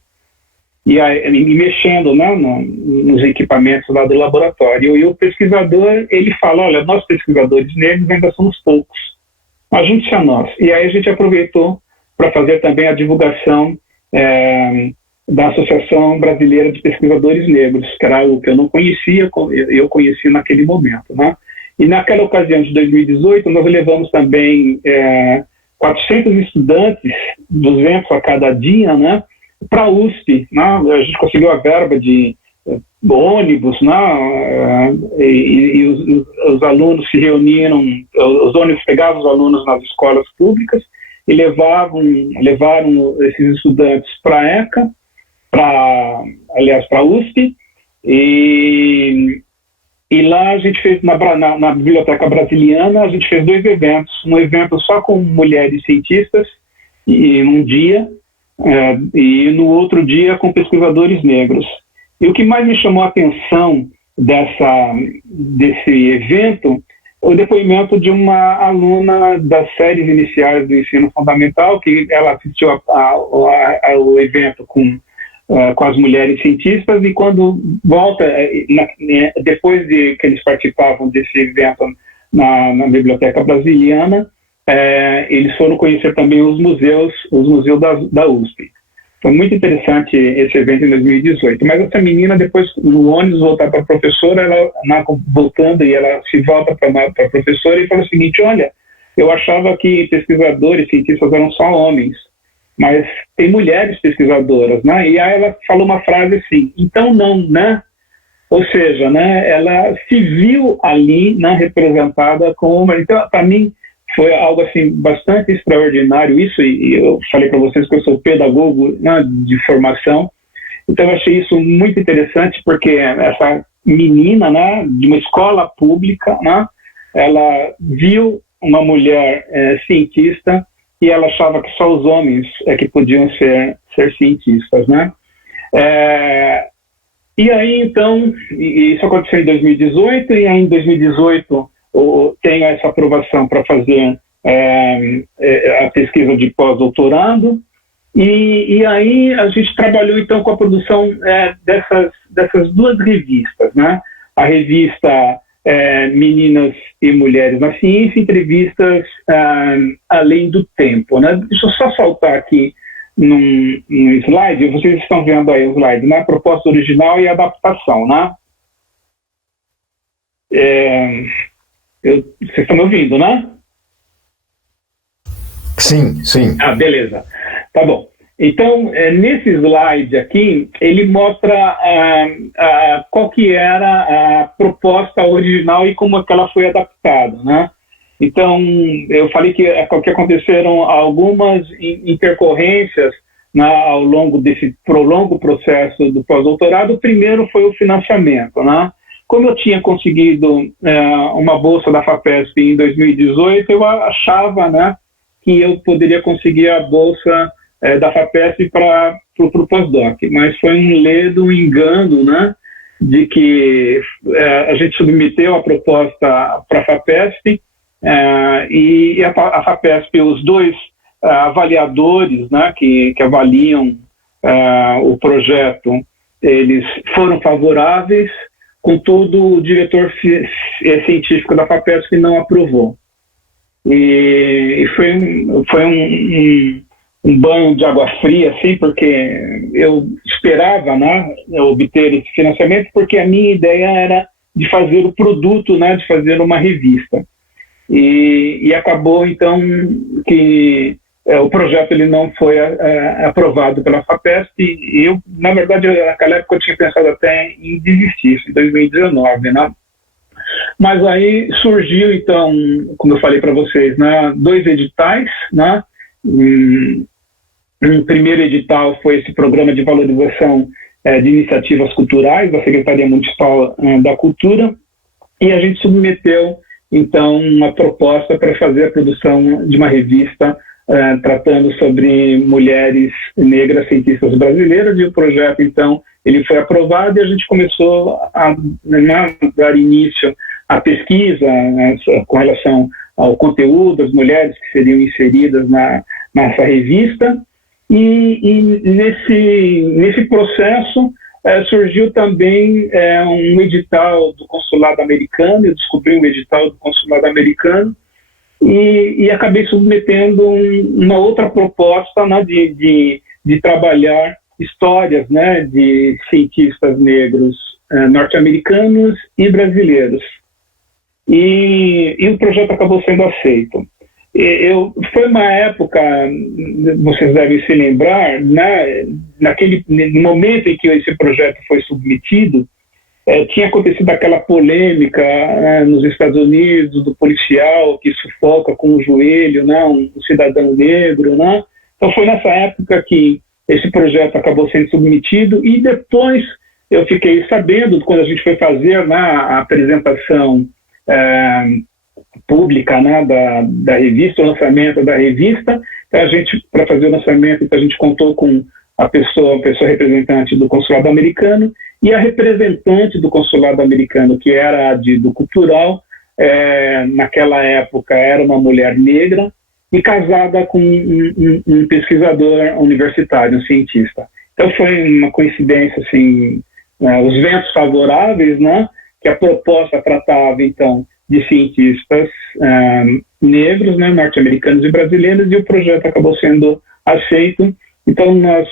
E aí, mexendo, né, nos equipamentos lá do laboratório. E o pesquisador, ele fala, olha, nós pesquisadores negros ainda somos poucos, junte-se a nós. E aí a gente aproveitou para fazer também a divulgação da Associação Brasileira de Pesquisadores Negros, que era algo que eu não conhecia, eu conheci naquele momento, né? E naquela ocasião de 2018, nós levamos também 400 estudantes, 200 a cada dia, né, para a USP, né? A gente conseguiu a verba de ônibus, né, e os alunos se reuniram, os ônibus pegavam os alunos nas escolas públicas e levaram esses estudantes para a ECA, para a USP, e lá a gente fez, na Biblioteca Brasiliana, a gente fez 2 eventos. Um evento só com mulheres cientistas, e um dia, e no outro dia com pesquisadores negros. E o que mais me chamou a atenção desse evento, o depoimento de uma aluna das séries iniciais do ensino fundamental, que ela assistiu ao evento com as mulheres cientistas, e quando volta, depois de que eles participavam desse evento na Biblioteca Brasiliana, eles foram conhecer também os museus da USP. Foi muito interessante esse evento em 2018. Mas essa menina, depois, no ônibus, voltar para a professora, voltando, e ela se volta para a professora e fala o seguinte, olha, eu achava que pesquisadores, cientistas eram só homens, mas tem mulheres pesquisadoras, né? E aí ela falou uma frase assim, então não, né? Ou seja, né, ela se viu ali, né, representada como... Então, para mim, foi algo assim bastante extraordinário isso, e eu falei para vocês que eu sou pedagogo, né, de formação, então eu achei isso muito interessante, porque essa menina, né, de uma escola pública, né, ela viu uma mulher cientista, e ela achava que só os homens que podiam ser cientistas, né? E aí, então, isso aconteceu em 2018, e aí em 2018 tenho essa aprovação para fazer a pesquisa de pós-doutorado, e aí a gente trabalhou, então, com a produção dessas 2 revistas, né? A revista Meninas e Mulheres na Ciência, entrevistas além do tempo, né? Deixa eu só saltar aqui num slide, vocês estão vendo aí o slide, né? Proposta original e adaptação, né? Vocês estão me ouvindo, né? Sim, sim. Beleza. Tá bom. Então, nesse slide aqui, ele mostra qual que era a proposta original e como que ela foi adaptada, né? Então, eu falei que aconteceram algumas intercorrências, né, ao longo desse longo processo do pós-doutorado. O primeiro foi o financiamento, né? Como eu tinha conseguido uma bolsa da FAPESP em 2018, eu achava, né, que eu poderia conseguir a bolsa da FAPESP para o pós-doc, mas foi um engano, né, de que a gente submeteu a proposta para a FAPESP, e a FAPESP, os 2 avaliadores, né, que avaliam o projeto, eles foram favoráveis, contudo o diretor científico da FAPESP não aprovou. E foi um banho de água fria, assim, porque eu esperava, né, obter esse financiamento, porque a minha ideia era de fazer o produto, né, de fazer uma revista. E acabou, então, que o projeto ele não foi aprovado pela FAPESP, e eu, na verdade, naquela época eu tinha pensado até em desistir, em 2019, né? Mas aí surgiu, então, como eu falei para vocês, né, 2 editais, né? Um primeiro edital foi esse programa de valorização de iniciativas culturais da Secretaria Municipal da Cultura, e a gente submeteu, então, uma proposta para fazer a produção de uma revista tratando sobre mulheres negras cientistas brasileiras, e o projeto, então, ele foi aprovado e a gente começou a dar início à pesquisa, né, com relação ao conteúdo das mulheres que seriam inseridas nessa revista. E nesse processo surgiu também um edital do Consulado Americano. Eu descobri um edital do Consulado Americano e acabei submetendo uma outra proposta, né, de trabalhar histórias, né, de cientistas negros norte-americanos e brasileiros. E o projeto acabou sendo aceito. Foi uma época, vocês devem se lembrar, né, no momento em que esse projeto foi submetido, tinha acontecido aquela polêmica nos Estados Unidos do policial que sufoca com o joelho, né, um cidadão negro, né? Então foi nessa época que esse projeto acabou sendo submetido, e depois eu fiquei sabendo, quando a gente foi fazer, né, a apresentação pública, né, da revista, o lançamento da revista, para fazer o lançamento, então, a gente contou com a pessoa representante do Consulado Americano e a representante do Consulado Americano, que era do Cultural, naquela época era uma mulher negra e casada com um pesquisador universitário, um cientista. Então foi uma coincidência, assim, os ventos favoráveis, né, que a proposta tratava, então, de cientistas negros, né, norte-americanos e brasileiros, e o projeto acabou sendo aceito. Então, nós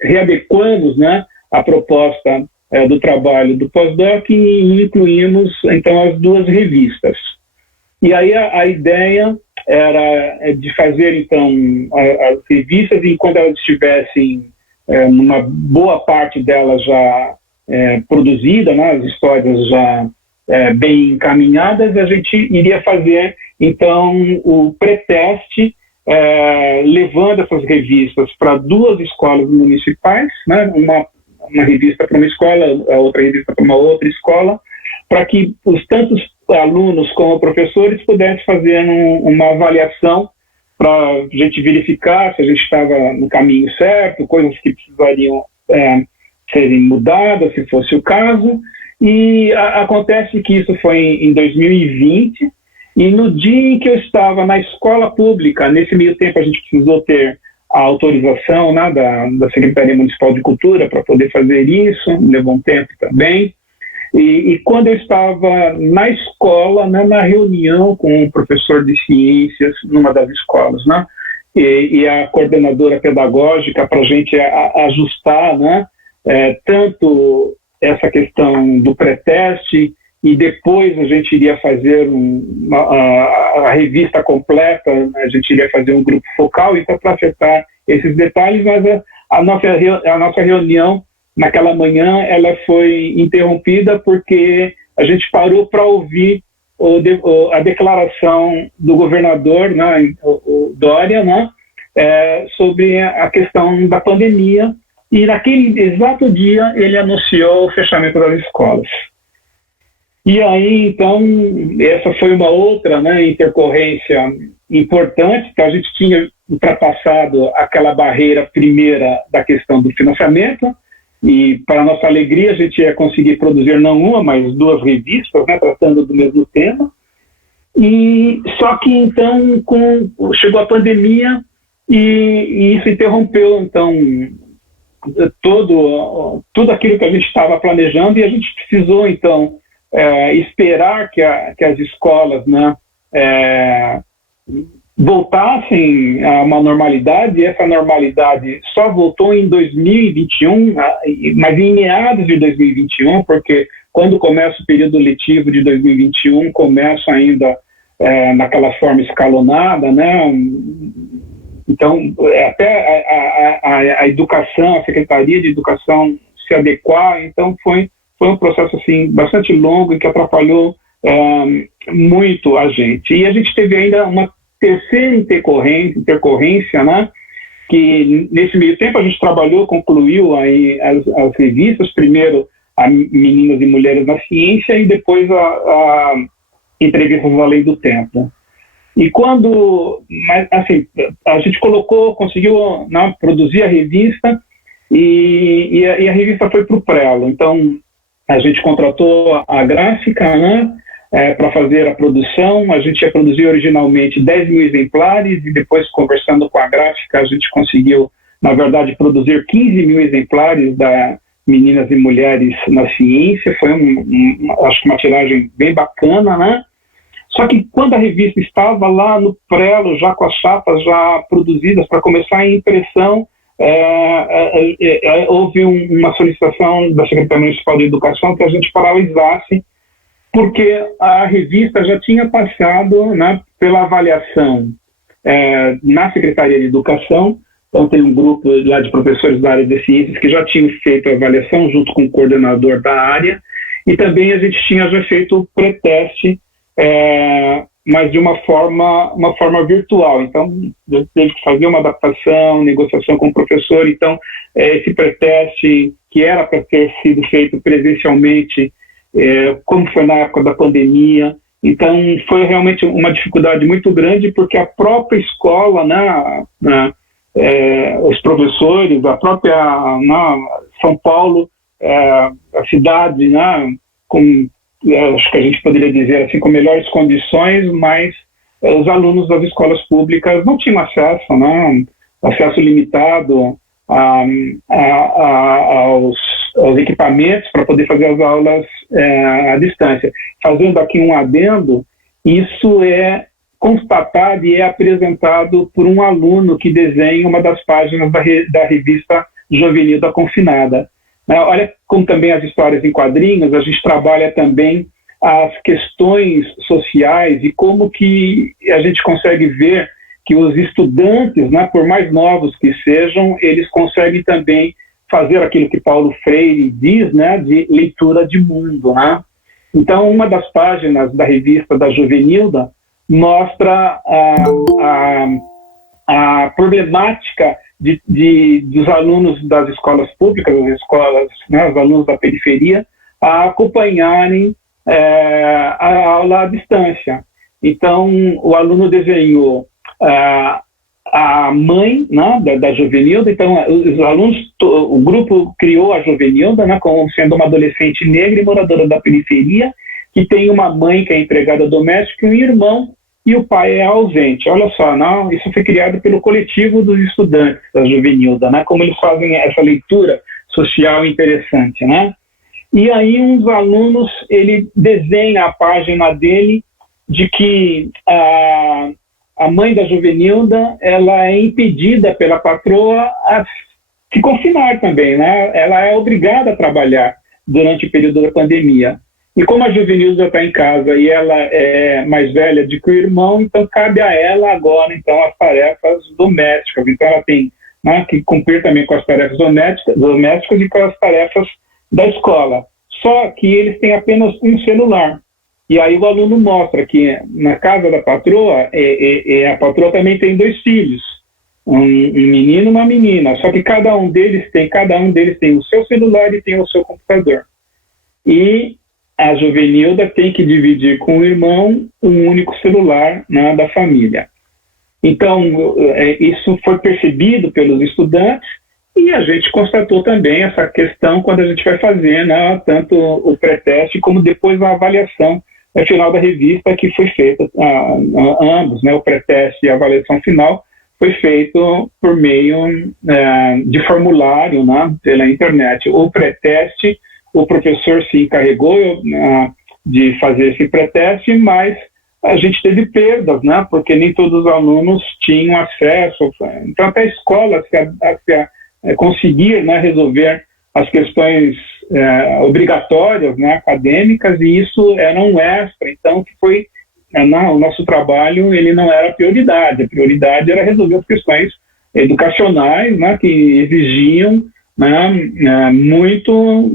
readequamos, né, a proposta do trabalho do pós-doc e incluímos, então, as 2 revistas. E aí a ideia era de fazer, então, as revistas, e quando elas estivessem, uma boa parte delas já produzida, né, as histórias já bem encaminhadas, a gente iria fazer, então, o pré-teste, levando essas revistas para 2 escolas municipais, né, uma revista para uma escola, a outra revista para uma outra escola, para que tantos alunos como professores pudessem fazer uma avaliação para a gente verificar se a gente estava no caminho certo, coisas que precisariam serem mudadas, se fosse o caso. E acontece que isso foi em 2020, e no dia em que eu estava na escola pública, nesse meio tempo a gente precisou ter a autorização, né, da Secretaria Municipal de Cultura para poder fazer isso, levou um tempo também. E quando eu estava na escola, né, na reunião com um professor de ciências numa das escolas, né, e a coordenadora pedagógica para a gente ajustar, né, tanto essa questão do pré-teste, e depois a gente iria fazer a revista completa, a gente iria fazer um grupo focal, então para acertar esses detalhes, mas a nossa reunião naquela manhã ela foi interrompida porque a gente parou para ouvir a declaração do governador, né, o Dória, né, sobre a questão da pandemia, e naquele exato dia ele anunciou o fechamento das escolas. E aí, então, essa foi uma outra, né, intercorrência importante, que a gente tinha ultrapassado aquela barreira primeira da questão do financiamento, e, para nossa alegria, a gente ia conseguir produzir não uma, mas 2 revistas, né, tratando do mesmo tema. E só que, então, chegou a pandemia e isso interrompeu, então, tudo aquilo que a gente estava planejando, e a gente precisou, então, esperar que as escolas, né, voltassem a uma normalidade, e essa normalidade só voltou em 2021, mas em meados de 2021, porque quando começa o período letivo de 2021, começa ainda naquela forma escalonada, né? Então, até a educação, a Secretaria de Educação se adequar, então foi um processo assim, bastante longo e que atrapalhou muito a gente. E a gente teve ainda uma terceira intercorrência, né? Que nesse meio tempo a gente concluiu aí as revistas, primeiro a Meninas e Mulheres na Ciência e depois a Entrevistas Além do Tempo. E mas assim, a gente conseguiu, né, produzir a revista e a revista foi para o prelo. Então a gente contratou a gráfica, né, para fazer a produção. A gente ia produzir originalmente 10 mil exemplares e depois, conversando com a gráfica, a gente conseguiu, na verdade, produzir 15 mil exemplares da Meninas e Mulheres na Ciência. Foi acho que uma tiragem bem bacana, né? Só que quando a revista estava lá no prelo, já com as chapas já produzidas para começar a impressão, houve uma solicitação da Secretaria Municipal de Educação que a gente paralisasse, porque a revista já tinha passado, né, pela avaliação na Secretaria de Educação. Então tem um grupo lá de professores da área de ciências que já tinham feito a avaliação junto com o coordenador da área, e também a gente tinha já feito o pré-teste, mas de uma forma virtual. Então teve que fazer uma adaptação, negociação com o professor. Então esse pré-teste, que era para ter sido feito presencialmente, como foi na época da pandemia, então foi realmente uma dificuldade muito grande, porque a própria escola, né, os professores, a própria São Paulo, a cidade, né, acho que a gente poderia dizer assim, com melhores condições, mas os alunos das escolas públicas não tinham acesso, né, acesso limitado aos equipamentos para poder fazer as aulas à distância. Fazendo aqui um adendo, isso é constatado e é apresentado por um aluno que desenha uma das páginas da revista Jovenilda Confinada. Olha como também as histórias em quadrinhos, a gente trabalha também as questões sociais e como que a gente consegue ver que os estudantes, né, por mais novos que sejam, eles conseguem também fazer aquilo que Paulo Freire diz, né, de leitura de mundo, né? Então, uma das páginas da revista da Jovenilda mostra a problemática dos alunos das escolas públicas, as escolas, né, os alunos da periferia, a acompanharem a aula à distância. Então, o aluno desenhou a mãe, né, da Jovenilda. Então, os alunos, o grupo criou a Jovenilda, né, como sendo uma adolescente negra e moradora da periferia, que tem uma mãe que é empregada doméstica e um irmão, e o pai é ausente. Olha só, não, isso foi criado pelo coletivo dos estudantes da Jovenilda, né, como eles fazem essa leitura social interessante, né? E aí um dos alunos, ele desenha a página dele de que a mãe da Jovenilda, ela é impedida pela patroa a se confinar também, né? Ela é obrigada a trabalhar durante o período da pandemia. E como a Jovenilda está em casa e ela é mais velha do que o irmão, então cabe a ela agora, então, as tarefas domésticas. Então ela tem, né, que cumprir também com as tarefas domésticas e com as tarefas da escola. Só que eles têm apenas um celular. E aí o aluno mostra que na casa da patroa, a patroa também tem 2 filhos, um menino e uma menina, só que cada um deles tem o seu celular e tem o seu computador. E a Jovenilda tem que dividir com o irmão um único celular, né, da família. Então, isso foi percebido pelos estudantes e a gente constatou também essa questão quando a gente vai fazer, né, tanto o pré-teste como depois a avaliação final da revista, que foi feita, ambos, né, o pré-teste e a avaliação final, foi feito por meio de formulário, né, pela internet. O pré-teste, o professor se encarregou de fazer esse pré-teste, mas a gente teve perdas, né, porque nem todos os alunos tinham acesso. Então, até a escola conseguir, né, resolver as questões obrigatórias, né, acadêmicas, e isso era um extra. Então, que foi o nosso trabalho, ele não era a prioridade. A prioridade era resolver as questões educacionais, né, que exigiam, né, muito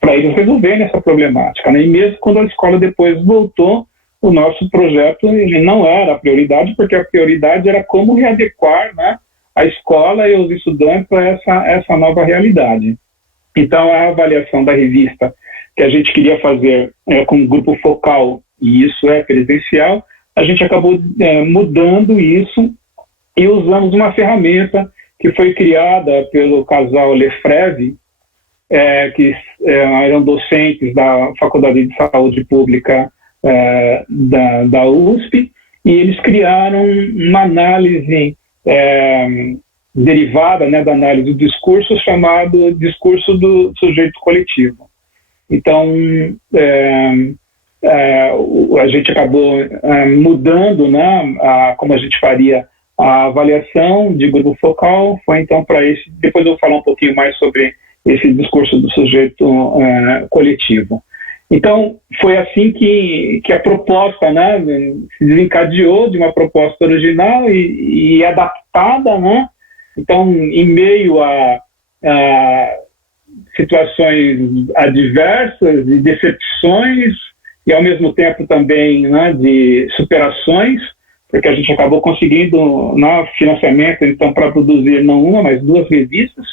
para eles resolverem essa problemática, né? E mesmo quando a escola depois voltou, o nosso projeto ele não era a prioridade, porque a prioridade era como readequar, né, a escola e os estudantes a essa nova realidade. Então, a avaliação da revista que a gente queria fazer com o grupo focal, e isso é presencial, a gente acabou mudando isso e usamos uma ferramenta que foi criada pelo casal Lefreve, que eram docentes da Faculdade de Saúde Pública da USP, e eles criaram uma análise derivada, né, da análise do discurso, chamado discurso do sujeito coletivo. Então, a gente acabou mudando, né, como a gente faria a avaliação de grupo focal, foi então para esse. Depois eu vou falar um pouquinho mais sobre esse discurso do sujeito coletivo. Então, foi assim que a proposta, né, se desencadeou de uma proposta original e adaptada, né? Então, em meio a situações adversas e decepções, e ao mesmo tempo também, né, de superações, porque a gente acabou conseguindo financiamento, então, para produzir não uma, mas 2 revistas.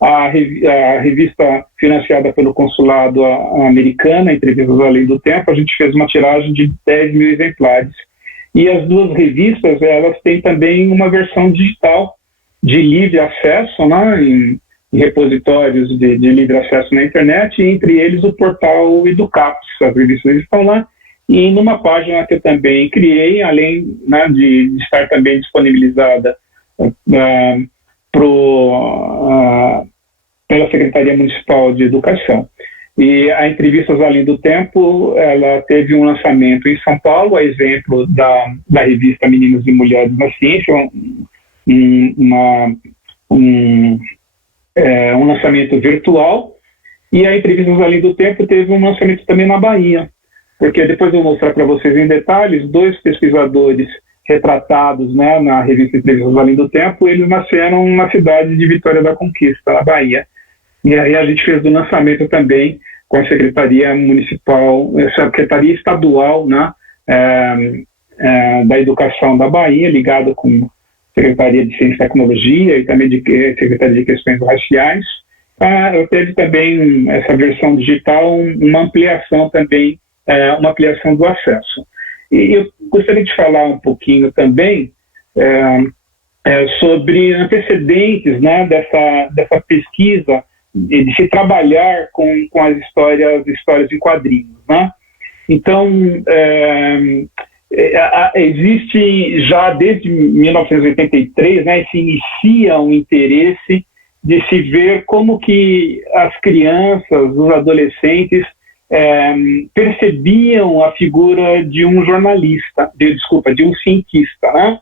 A revista financiada pelo consulado americano, Entrevistas Além do Tempo, a gente fez uma tiragem de 10 mil exemplares. E as 2 revistas, elas têm também uma versão digital de livre acesso, né, em repositórios de livre acesso na internet, e entre eles o portal Educaps. As revistas estão lá, e numa página que eu também criei, além, né, de estar também disponibilizada pela Secretaria Municipal de Educação. E a Entrevistas Além do Tempo, ela teve um lançamento em São Paulo, a exemplo da revista Meninos e Mulheres na Ciência, um lançamento virtual, e a Entrevistas Além do Tempo teve um lançamento também na Bahia, porque depois eu vou mostrar para vocês em detalhes, 2 pesquisadores retratados, né, na revista Entrevistas Além do Tempo, eles nasceram na cidade de Vitória da Conquista, na Bahia. E aí a gente fez o lançamento também com a Secretaria Municipal, Secretaria Estadual, né, da Educação da Bahia, ligada com a Secretaria de Ciência e Tecnologia e também de Secretaria de Questões Raciais. Eu teve também essa versão digital, uma ampliação também, uma ampliação do acesso. E eu gostaria de falar um pouquinho também sobre antecedentes, né, dessa pesquisa, de se trabalhar com as histórias em quadrinhos, né? Então, existe já desde 1983, né, se inicia um interesse de se ver como que as crianças, os adolescentes percebiam a figura de um jornalista, de um cientista, né?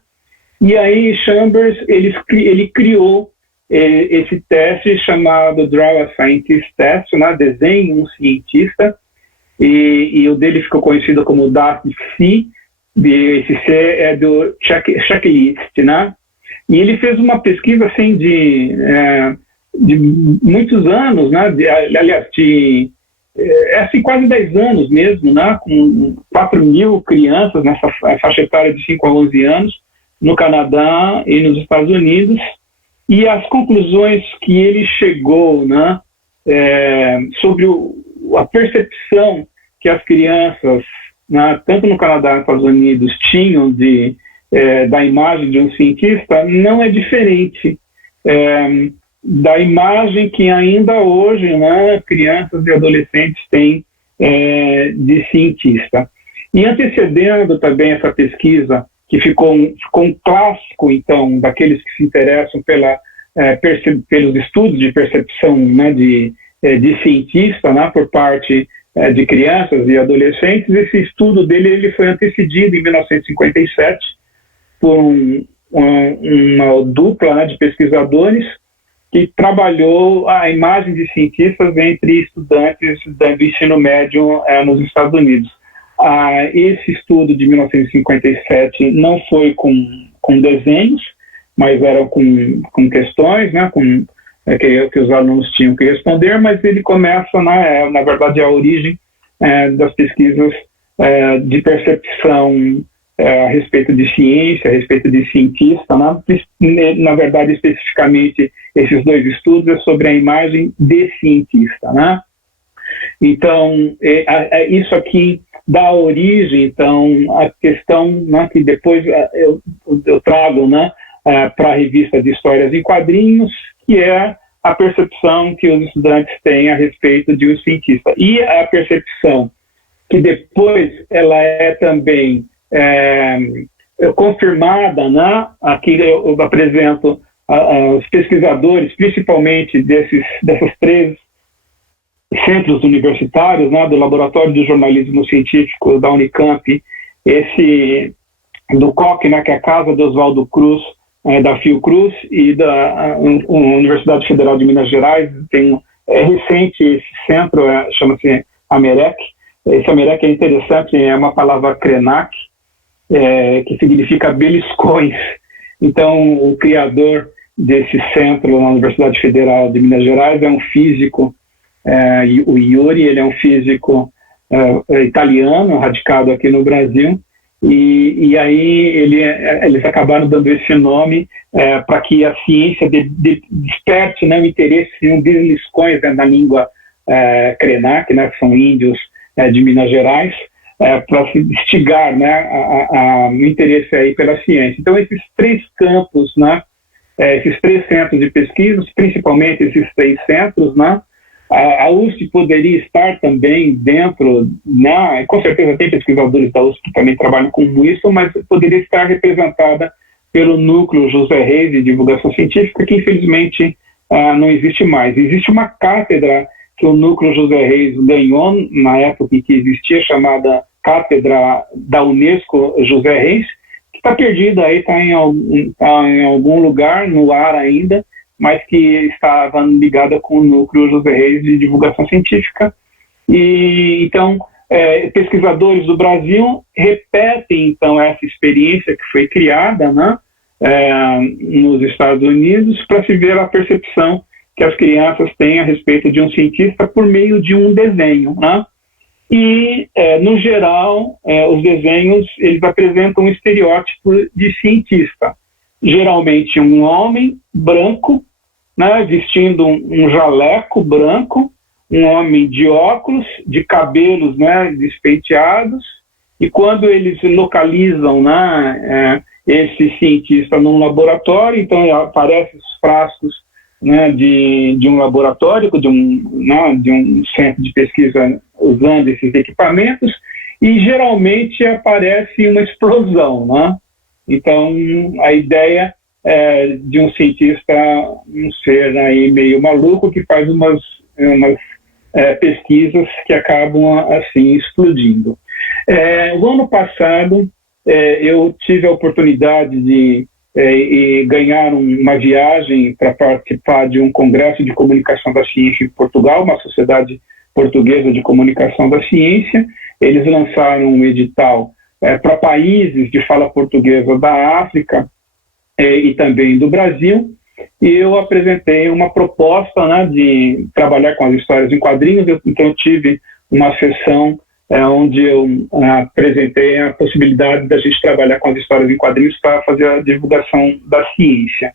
E aí Chambers ele criou esse teste chamado Draw a Scientist Test, né? Desenhe um cientista, e o dele ficou conhecido como DASC. Esse C é do checklist, né? E ele fez uma pesquisa assim de muitos anos, né? Aliás, assim, quase 10 anos mesmo, né? Com 4 mil crianças nessa faixa etária de 5 a 11 anos, no Canadá e nos Estados Unidos, e as conclusões que ele chegou, né? Sobre a percepção que as crianças, né, tanto no Canadá e nos Estados Unidos, tinham da imagem de um cientista, não é diferente da imagem que ainda hoje, né, crianças e adolescentes têm de cientista. E antecedendo também essa pesquisa, que ficou um clássico, então, daqueles que se interessam pelos estudos de percepção, né, de cientista, né, por parte de crianças e adolescentes. Esse estudo dele ele foi antecedido em 1957 por uma dupla, né, de pesquisadores que trabalhou a imagem de cientistas entre estudantes do ensino médio nos Estados Unidos. Esse estudo de 1957 não foi com desenhos, mas era com questões, né, que os alunos tinham que responder, mas ele começa, na verdade, a origem das pesquisas de percepção a respeito de ciência, a respeito de cientista, né? Na verdade, especificamente, esses dois estudos é sobre a imagem de cientista, né? Então, isso aqui dá origem, então, à questão, né, que depois eu trago, né, para a revista de Histórias em Quadrinhos, que é a percepção que os estudantes têm a respeito de um cientista. E a percepção que depois ela é também confirmada, né? Aqui eu apresento os pesquisadores, principalmente desses 3 centros universitários, né, do Laboratório de Jornalismo Científico da Unicamp, esse do COC, né, que é a Casa de Oswaldo Cruz, da Fiocruz, e da Universidade Federal de Minas Gerais. É recente esse centro, chama-se AMEREC. Esse AMEREC é interessante, é uma palavra Krenak, que significa beliscões. Então, o criador desse centro na Universidade Federal de Minas Gerais é um físico, o Yuri. Ele é um físico italiano, radicado aqui no Brasil, e aí eles acabaram dando esse nome para que a ciência desperte, né, o interesse em beliscões, né, na língua Krenak, né, que são índios de Minas Gerais, para se instigar, né, o interesse aí pela ciência. Então, esses 3 campos, né, esses 3 centros de pesquisa, principalmente esses 3 centros, né, a USP poderia estar também dentro, né, com certeza tem pesquisadores da USP que também trabalham com isso, mas poderia estar representada pelo Núcleo José Reis de Divulgação Científica, que infelizmente não existe mais. Existe uma cátedra que o Núcleo José Reis ganhou na época em que existia, chamada Cátedra da Unesco José Reis, que está perdida aí, está em algum lugar no ar ainda, mas que estava ligada com o Núcleo José Reis de Divulgação Científica. E então, pesquisadores do Brasil repetem então essa experiência que foi criada, né, nos Estados Unidos, para se ver a percepção que as crianças têm a respeito de um cientista por meio de um desenho, né? E, no geral, os desenhos eles apresentam um estereótipo de cientista. Geralmente um homem branco, né, vestindo um jaleco branco, um homem de óculos, de cabelos, né, despenteados, e quando eles localizam, né, esse cientista num laboratório, então aparecem os frascos, né, de um laboratório, de um centro de pesquisa usando esses equipamentos, e geralmente aparece uma explosão, né? Então, a ideia de um cientista, um ser aí meio maluco, que faz umas pesquisas que acabam assim explodindo. O ano passado, eu tive a oportunidade de ganhar uma viagem para participar de um congresso de comunicação da ciência em Portugal, uma sociedade portuguesa de comunicação da ciência. Eles lançaram um edital para países de fala portuguesa da África e também do Brasil, e eu apresentei uma proposta, né, de trabalhar com as histórias em quadrinhos. Então eu tive uma sessão onde eu apresentei a possibilidade da gente trabalhar com as histórias em quadrinhos para fazer a divulgação da ciência.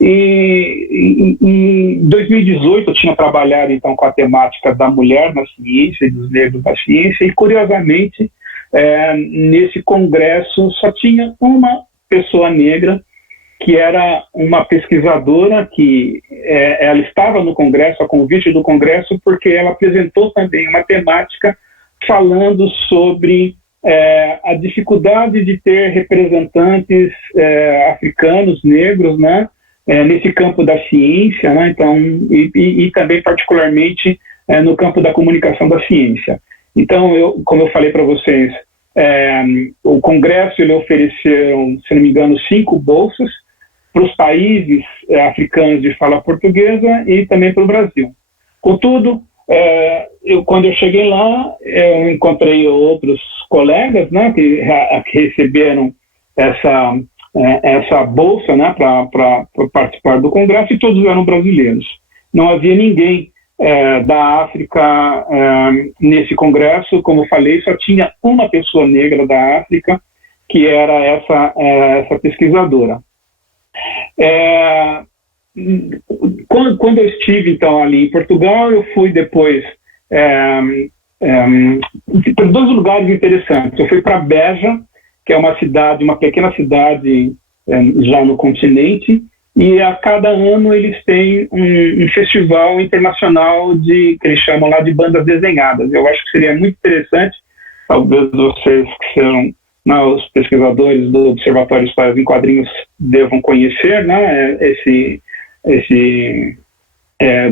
E em 2018 eu tinha trabalhado então com a temática da mulher na ciência e dos negros na ciência, e curiosamente nesse congresso só tinha uma pessoa negra, que era uma pesquisadora que ela estava no congresso, a convite do congresso, porque ela apresentou também uma temática falando sobre a dificuldade de ter representantes africanos, negros, né, nesse campo da ciência, né, então, e também particularmente no campo da comunicação da ciência. Então, como eu falei para vocês, o Congresso ele ofereceu, se não me engano, 5 bolsas para os países africanos de fala portuguesa e também para o Brasil. Contudo, quando eu cheguei lá, eu encontrei outros colegas, né, que receberam essa bolsa, né, para participar do Congresso, e todos eram brasileiros. Não havia ninguém da África nesse Congresso. Como eu falei, só tinha uma pessoa negra da África, que era essa pesquisadora. Quando eu estive, então, ali em Portugal, eu fui depois para 2 lugares interessantes. Eu fui para Beja, que é uma pequena cidade já no continente, e a cada ano eles têm um festival internacional que eles chamam lá de bandas desenhadas. Eu acho que seria muito interessante, talvez vocês que são os pesquisadores do Observatório Histórias em Quadrinhos devam conhecer, né, esse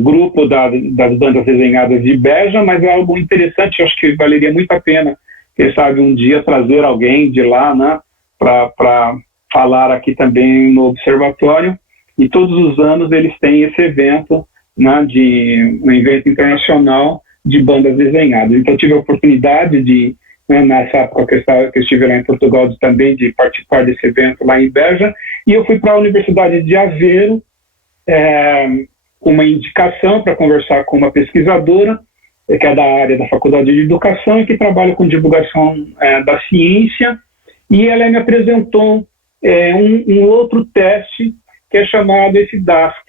grupo das bandas desenhadas de Beja, mas é algo interessante. Eu acho que valeria muito a pena, quem sabe, um dia trazer alguém de lá, né, para falar aqui também no Observatório. E todos os anos eles têm esse evento, né, um evento internacional de bandas desenhadas. Então, eu tive a oportunidade de, nessa época que eu estive lá em Portugal, também de participar desse evento lá em Beja, e eu fui para a Universidade de Aveiro, com uma indicação para conversar com uma pesquisadora, que é da área da Faculdade de Educação e que trabalha com divulgação da ciência, e ela me apresentou um outro teste, que é chamado esse DASC,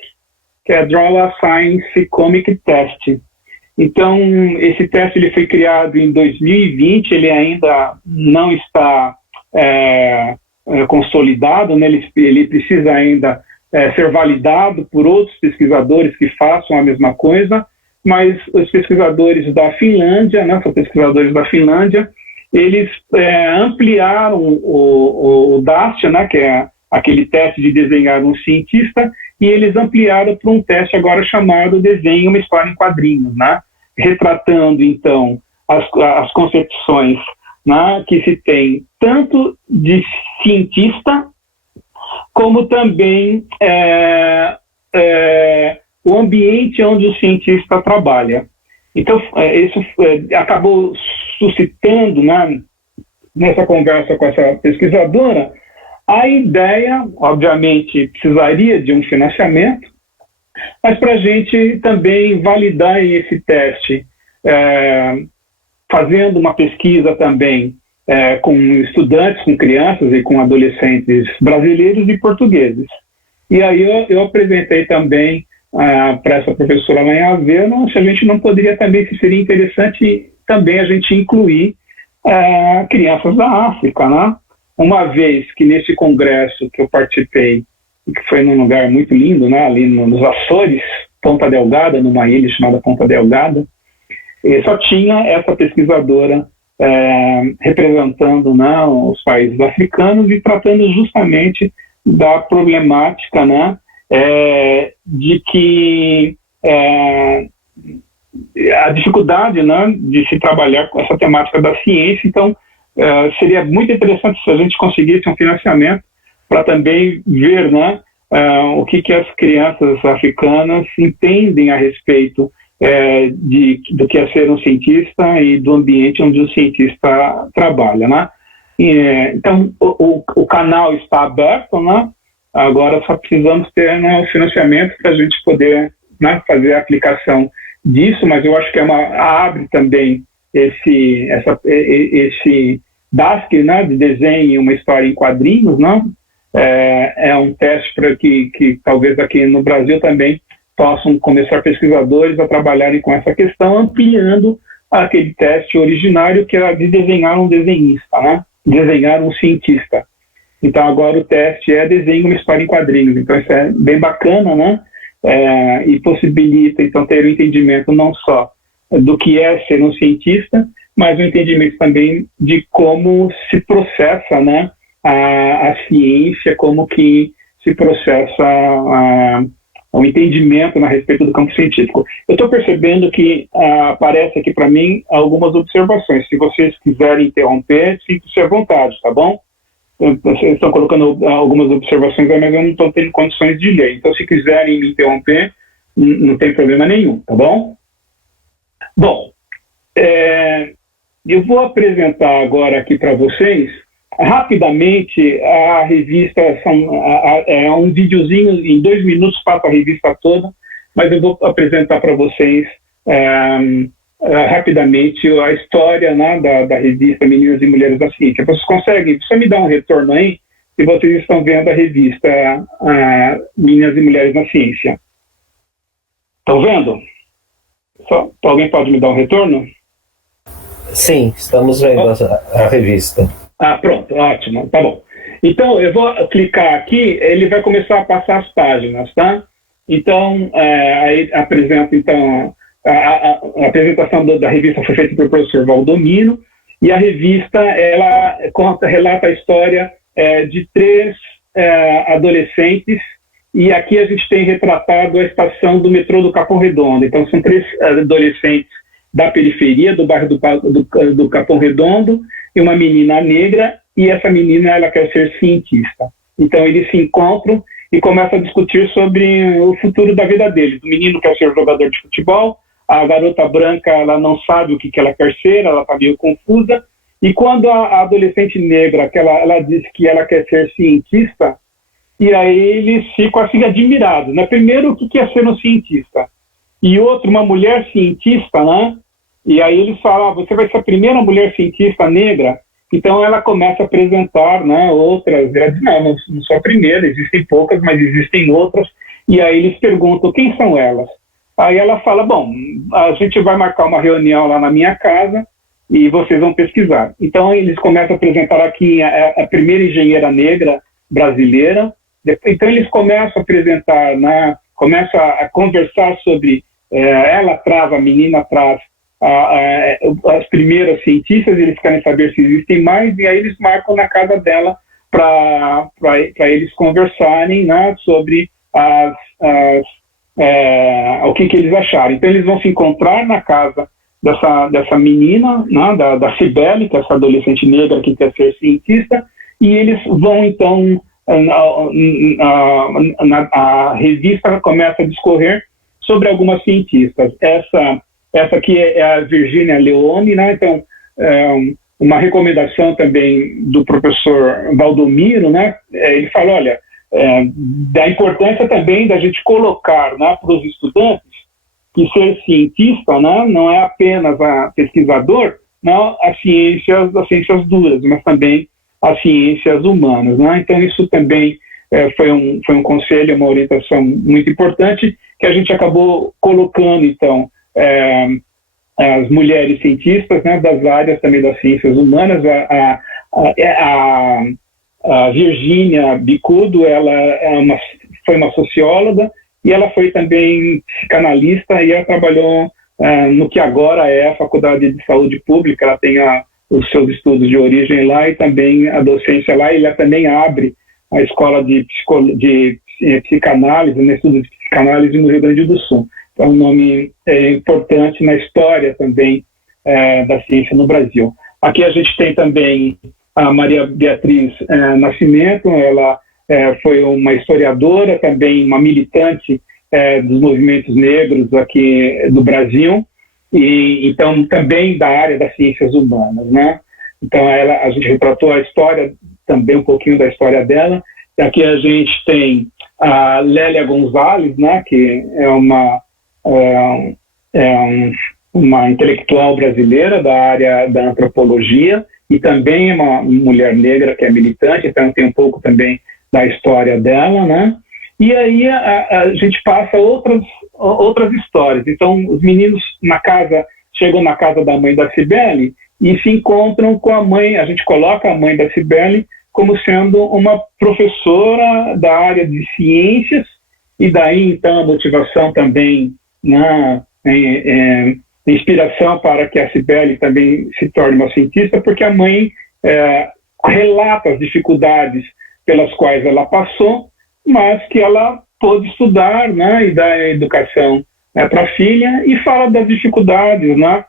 que é Draw a Science Comic Test. Então, esse teste ele foi criado em 2020, ele ainda não está consolidado, né? Ele precisa ainda ser validado por outros pesquisadores que façam a mesma coisa, mas os pesquisadores da Finlândia, né, são pesquisadores da Finlândia, eles ampliaram o DAST, né, que é aquele teste de desenhar um cientista, e eles ampliaram para um teste agora chamado Desenhe uma História em Quadrinhos, né? Retratando, então, as concepções, né, que se tem tanto de cientista, como também o ambiente onde o cientista trabalha. Então, isso acabou suscitando, né, nessa conversa com essa pesquisadora, a ideia, obviamente, precisaria de um financiamento, mas para a gente também validar esse teste, fazendo uma pesquisa também com estudantes, com crianças e com adolescentes brasileiros e portugueses. E aí eu apresentei também para essa professora lá em Aveiro se a gente não poderia também, se seria interessante também a gente incluir crianças da África, né? Uma vez que nesse congresso que eu participei, que foi num lugar muito lindo, né, ali nos Açores, Ponta Delgada, numa ilha chamada Ponta Delgada, só tinha essa pesquisadora representando, né, os países africanos e tratando justamente da problemática, né, de que a dificuldade, né, de se trabalhar com essa temática da ciência. Então, seria muito interessante se a gente conseguisse um financiamento para também ver, né, o que as crianças africanas entendem a respeito do que é ser um cientista e do ambiente onde o cientista trabalha, né? Então, o canal está aberto, né? Agora só precisamos ter, né, o financiamento para a gente poder, né, fazer a aplicação disso, mas eu acho que abre também esse DASC, né, de desenho uma história em quadrinhos, né? É um teste para que talvez aqui no Brasil também possam começar pesquisadores a trabalharem com essa questão, ampliando aquele teste originário que era de desenhar um desenhista, né? Desenhar um cientista. Então agora o teste é desenho uma história em quadrinhos. Então isso é bem bacana, né? E possibilita então ter o entendimento não só do que é ser um cientista, mas um entendimento também de como se processa, né, a ciência, como que se processa o entendimento a respeito do campo científico. Eu estou percebendo que aparece aqui para mim algumas observações. Se vocês quiserem interromper, sinta-se à vontade, tá bom? Vocês estão colocando algumas observações, mas eu não estou tendo condições de ler. Então, se quiserem me interromper, não tem problema nenhum, tá bom? Bom, eu vou apresentar agora aqui para vocês, rapidamente, a revista, é um videozinho, em 2 minutos passa a revista toda, mas eu vou apresentar para vocês rapidamente a história, né, da revista Meninas e Mulheres da Ciência. Vocês conseguem, só me dar um retorno aí, se vocês estão vendo a revista Meninas e Mulheres na Ciência. Estão vendo? Alguém pode me dar um retorno? Sim, estamos vendo a revista. Pronto, ótimo, tá bom. Então, eu vou clicar aqui, ele vai começar a passar as páginas, tá? Então, aí apresenta, então, a apresentação da revista foi feita pelo professor Valdomiro, e a revista, ela relata a história de 3 adolescentes, e aqui a gente tem retratado a estação do metrô do Capão Redondo. Então, são 3 adolescentes da periferia, do bairro do Capão Redondo, e uma menina negra, e essa menina, ela quer ser cientista. Então, eles se encontram e começam a discutir sobre o futuro da vida deles. O menino quer ser jogador de futebol, a garota branca, ela não sabe o que ela quer ser, ela está meio confusa, e quando a adolescente negra, ela diz que ela quer ser cientista, e aí eles ficam assim admirados, né? Primeiro, o que é ser um cientista? E outro, uma mulher cientista, né? E aí eles falam, você vai ser a primeira mulher cientista negra? Então ela começa a apresentar, né, outras. Ela diz, não sou a primeira, existem poucas, mas existem outras. E aí eles perguntam, quem são elas? Aí ela fala, bom, a gente vai marcar uma reunião lá na minha casa e vocês vão pesquisar. Então eles começam a apresentar aqui a primeira engenheira negra brasileira. Então eles começam a apresentar, né, começam a conversar sobre, ela traz, a menina traz as primeiras cientistas, eles querem saber se existem mais, e aí eles marcam na casa dela para eles conversarem, né, sobre o que eles acharam. Então eles vão se encontrar na casa dessa menina, né, da Cibele, que é essa adolescente negra que quer ser cientista, e eles vão então, a revista começa a discorrer sobre algumas cientistas. Essa aqui é a Virginia Leone, né? Então, uma recomendação também do professor Valdomiro, né? Ele fala, olha, da importância também da gente colocar, né, para os estudantes que ser cientista, né, não é apenas pesquisador, não, as ciências duras, mas também as ciências humanas, né? Então, isso também foi um conselho, uma orientação muito importante que a gente acabou colocando, então, as mulheres cientistas, né, das áreas também das ciências humanas. A Virginia Bicudo, ela foi uma socióloga e ela foi também psicanalista, e ela trabalhou no que agora é a Faculdade de Saúde Pública. Ela tem os seus estudos de origem lá e também a docência lá, e ela também abre a escola de psicanálise, né, estudos de psicanálise no Rio Grande do Sul. É um nome importante na história também da ciência no Brasil. Aqui a gente tem também a Maria Beatriz Nascimento. Ela foi uma historiadora, também uma militante dos movimentos negros aqui do Brasil, e então também da área das ciências humanas, né? Então a gente retratou a história, também um pouquinho da história dela. Aqui a gente tem a Lélia Gonzalez, né, que é uma intelectual brasileira da área da antropologia, e também é uma mulher negra que é militante, então tem um pouco também da história dela, né? E aí a gente passa outras histórias. Então, os meninos chegam na casa da mãe da Cibele e se encontram com a mãe. A gente coloca a mãe da Cibele como sendo uma professora da área de ciências, e daí, então, a motivação também, né, inspiração para que a Cibele também se torne uma cientista, porque a mãe relata as dificuldades pelas quais ela passou, mas que ela pôde estudar, né, e dar educação para a filha, e fala das dificuldades, né,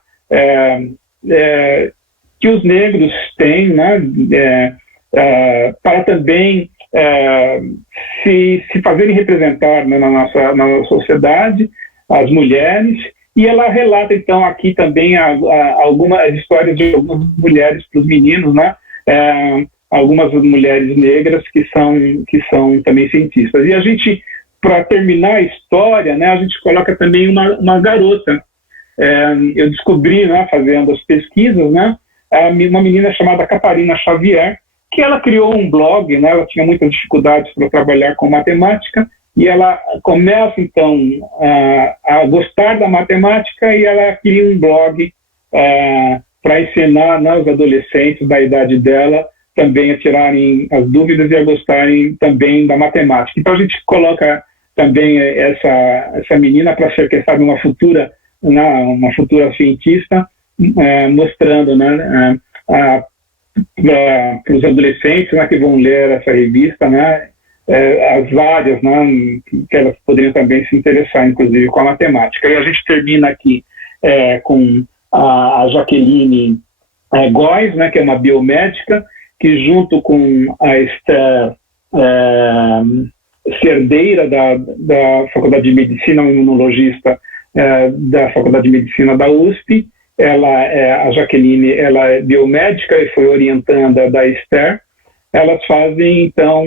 que os negros têm, né, para também se fazerem representar, né, na nossa sociedade, as mulheres. E ela relata, então, aqui também algumas histórias de algumas mulheres para os meninos, né? Algumas mulheres negras que são também cientistas. E a gente, para terminar a história, né, a gente coloca também uma garota. Eu descobri, né, fazendo as pesquisas, né, uma menina chamada Catarina Xavier, que ela criou um blog, né, ela tinha muitas dificuldades para trabalhar com matemática, e ela começa, então, a gostar da matemática, e ela cria um blog para ensinar, né, os adolescentes da idade dela também a tirarem as dúvidas e a gostarem também da matemática. Então, a gente coloca também essa menina para ser, quem sabe, uma futura cientista, mostrando, né, para os adolescentes, né, que vão ler essa revista, né, as áreas, né, que elas poderiam também se interessar, inclusive, com a matemática. E a gente termina aqui com a Jaqueline Góes, né, que é uma biomédica, que junto com a Esther Cerdeira, da Faculdade de Medicina, uma imunologista da Faculdade de Medicina da USP, a Jaqueline, ela é biomédica e foi orientanda da Esther. Elas fazem, então,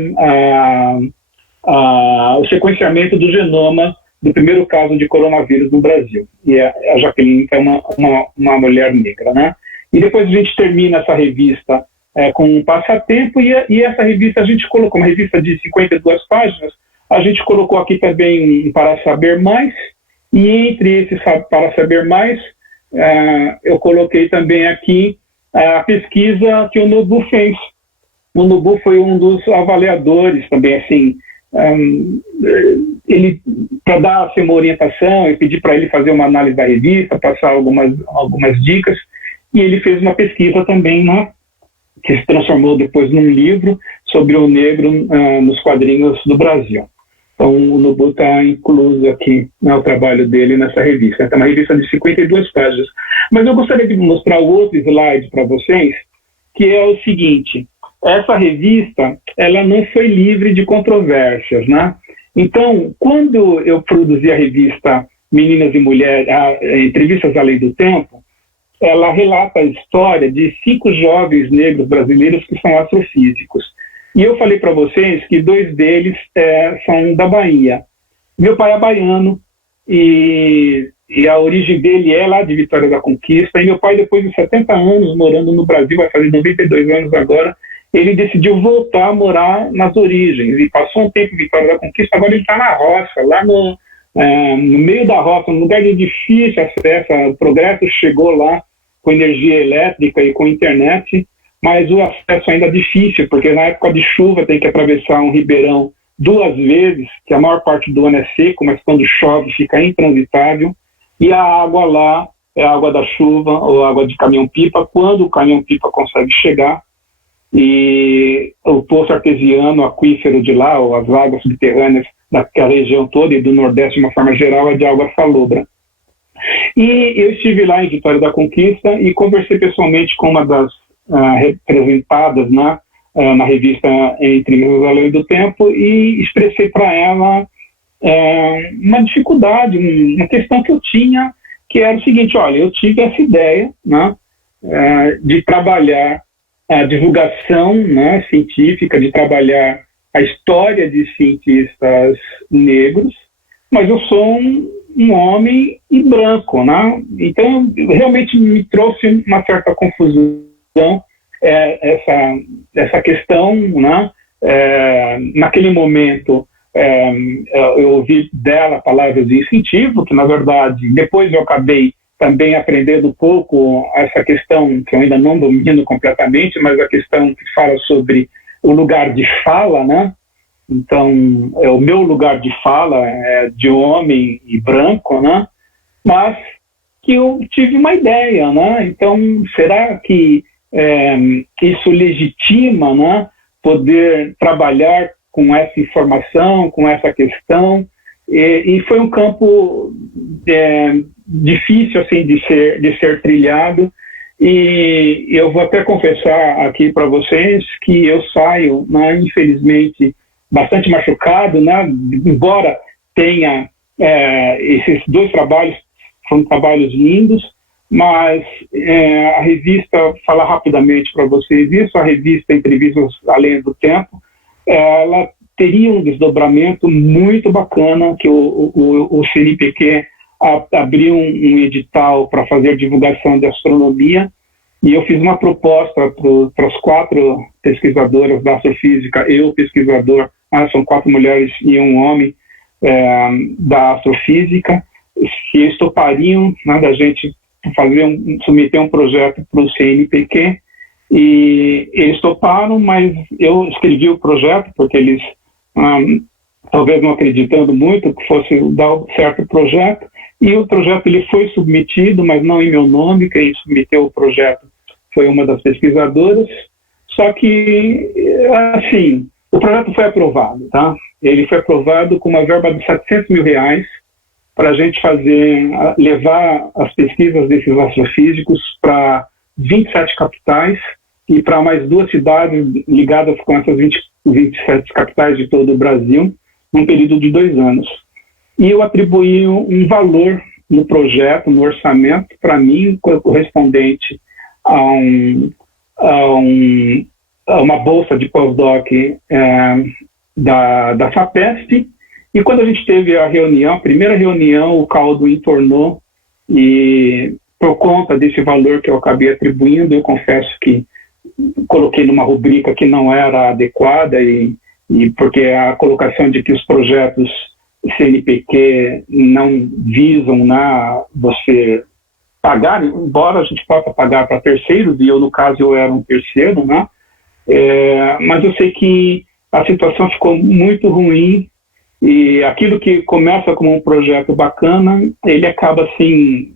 o sequenciamento do genoma do primeiro caso de coronavírus no Brasil. E a Jaqueline é uma mulher negra, né? E depois a gente termina essa revista com um passatempo, e essa revista a gente colocou, uma revista de 52 páginas, a gente colocou aqui também um Para Saber Mais, e entre esses Para Saber Mais, eu coloquei também aqui a pesquisa que o Nobu fez. O Nobu foi um dos avaliadores também, assim, ele, para dar assim, uma orientação, eu pedi para ele fazer uma análise da revista, passar algumas dicas, e ele fez uma pesquisa também, né, que se transformou depois num livro sobre o negro nos quadrinhos do Brasil. Então, o Nobu está incluso aqui, né, o trabalho dele nessa revista. É uma revista de 52 páginas. Mas eu gostaria de mostrar o outro slide para vocês, que é o seguinte: essa revista, ela não foi livre de controvérsias, né? Então, quando eu produzi a revista Meninas e Mulheres, Entrevistas Além do Tempo, ela relata a história de 5 jovens negros brasileiros que são astrofísicos. E eu falei para vocês que 2 deles são da Bahia. Meu pai é baiano e a origem dele é lá de Vitória da Conquista. E meu pai, depois de 70 anos morando no Brasil, vai fazer 92 anos agora, ele decidiu voltar a morar nas origens. E passou um tempo em Vitória da Conquista, agora ele está na roça, lá no meio da roça, num lugar de difícil acesso. O progresso chegou lá com energia elétrica e com internet, mas o acesso ainda é difícil, porque na época de chuva tem que atravessar um ribeirão 2 vezes, que a maior parte do ano é seco, mas quando chove fica intransitável, e a água lá é a água da chuva ou água de caminhão-pipa, quando o caminhão-pipa consegue chegar, e o poço artesiano, o aquífero de lá, ou as águas subterrâneas daquela região toda e do Nordeste de uma forma geral, é de água salobra. E eu estive lá em Vitória da Conquista e conversei pessoalmente com uma das representadas na revista Entrevistas Além do Tempo e expressei para ela uma dificuldade, uma questão que eu tinha, que era o seguinte: olha, eu tive essa ideia, né, de trabalhar a divulgação, né, científica, de trabalhar a história de cientistas negros, mas eu sou um homem e branco, né? Então realmente me trouxe uma certa confusão essa questão, né? Naquele momento eu ouvi dela palavras de incentivo, que na verdade depois eu acabei também aprendendo um pouco essa questão que eu ainda não domino completamente, mas a questão que fala sobre o lugar de fala, né? Então, o meu lugar de fala é de homem e branco, né? Mas que eu tive uma ideia, né? Então, será que isso legitima, né, poder trabalhar com essa informação, com essa questão? E foi um campo difícil assim de ser trilhado. E eu vou até confessar aqui para vocês que eu saio, né, infelizmente, bastante machucado, né? Embora tenha esses 2 trabalhos, são trabalhos lindos, mas a revista, falar rapidamente para vocês isso, a revista Entrevistas Além do Tempo, ela teria um desdobramento muito bacana, que o CNPq abriu um edital para fazer divulgação de astronomia, e eu fiz uma proposta para as 4 pesquisadoras da astrofísica, eu, pesquisador, são 4 mulheres e um homem da astrofísica, que eles topariam, né, da gente submeter um projeto para o CNPq, e eles toparam, mas eu escrevi o projeto, porque eles, talvez não acreditando muito que fosse dar certo o projeto, e o projeto ele foi submetido, mas não em meu nome. Quem submeteu o projeto foi uma das pesquisadoras, só que, assim, o projeto foi aprovado, tá? Ele foi aprovado com uma verba de R$700 mil para a gente levar as pesquisas desses astrofísicos para 27 capitais e para mais 2 cidades ligadas com essas 27 capitais de todo o Brasil, num período de 2 anos. E eu atribuí um valor no projeto, no orçamento, para mim, correspondente a uma bolsa de pós-doc da FAPESP. E quando a gente teve a primeira reunião, o caldo entornou, e por conta desse valor que eu acabei atribuindo, eu confesso que coloquei numa rubrica que não era adequada, e porque a colocação de que os projetos CNPq não visam você pagar, embora a gente possa pagar para terceiros, e eu, no caso, eu era um terceiro, né? Mas eu sei que a situação ficou muito ruim, e aquilo que começa como um projeto bacana, ele acaba assim,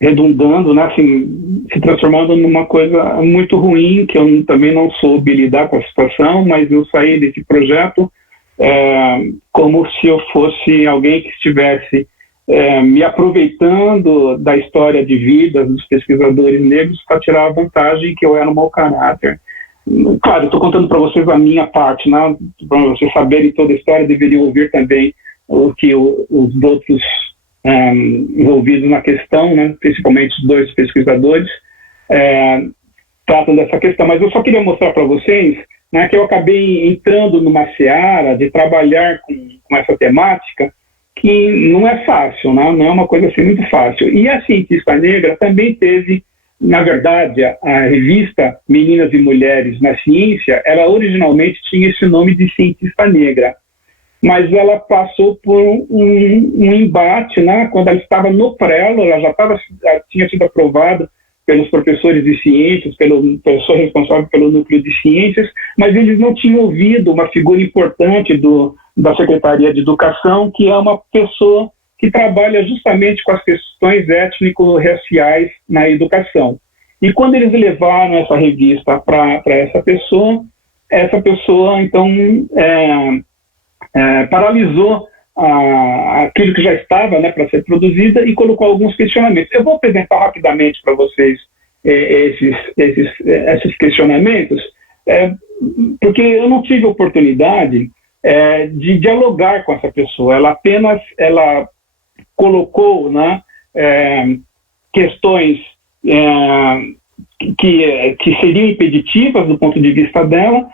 redundando, né, assim, se transformando numa coisa muito ruim, que eu também não soube lidar com a situação, mas eu saí desse projeto como se eu fosse alguém que estivesse me aproveitando da história de vida dos pesquisadores negros para tirar a vantagem que eu era um mau caráter. Claro, estou contando para vocês a minha parte, né? Para vocês saberem toda a história, deveriam ouvir também o que os outros envolvidos na questão, né? Principalmente os 2 pesquisadores, tratam dessa questão. Mas eu só queria mostrar para vocês, né, que eu acabei entrando numa seara de trabalhar com essa temática, que não é fácil, né? Não é uma coisa assim muito fácil. E a Cientista Negra também teve, na verdade, a revista Meninas e Mulheres na Ciência, ela originalmente tinha esse nome de Cientista Negra, mas ela passou por um embate, né? Quando ela estava no prelo, ela já tinha sido aprovada pelos professores de ciências, pelo professor responsável pelo núcleo de ciências, mas eles não tinham ouvido uma figura importante da Secretaria de Educação, que é uma pessoa que trabalha justamente com as questões étnico-raciais na educação. E quando eles levaram essa revista para essa pessoa então paralisou aquilo que já estava, né, para ser produzida, e colocou alguns questionamentos. Eu vou apresentar rapidamente para vocês esses questionamentos, porque eu não tive oportunidade de dialogar com essa pessoa. Ela apenas colocou, né, questões que seriam impeditivas do ponto de vista dela,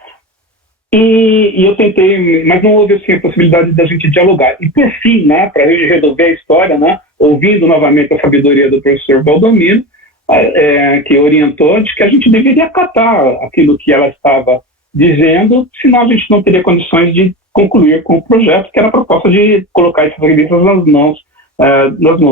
e eu tentei, mas não houve assim a possibilidade da gente dialogar. E por fim, né, para a gente resolver a história, né, ouvindo novamente a sabedoria do professor Valdomiro, que orientou de que a gente deveria acatar aquilo que ela estava dizendo, senão a gente não teria condições de concluir com o projeto, que era a proposta de colocar essas revistas nas mãos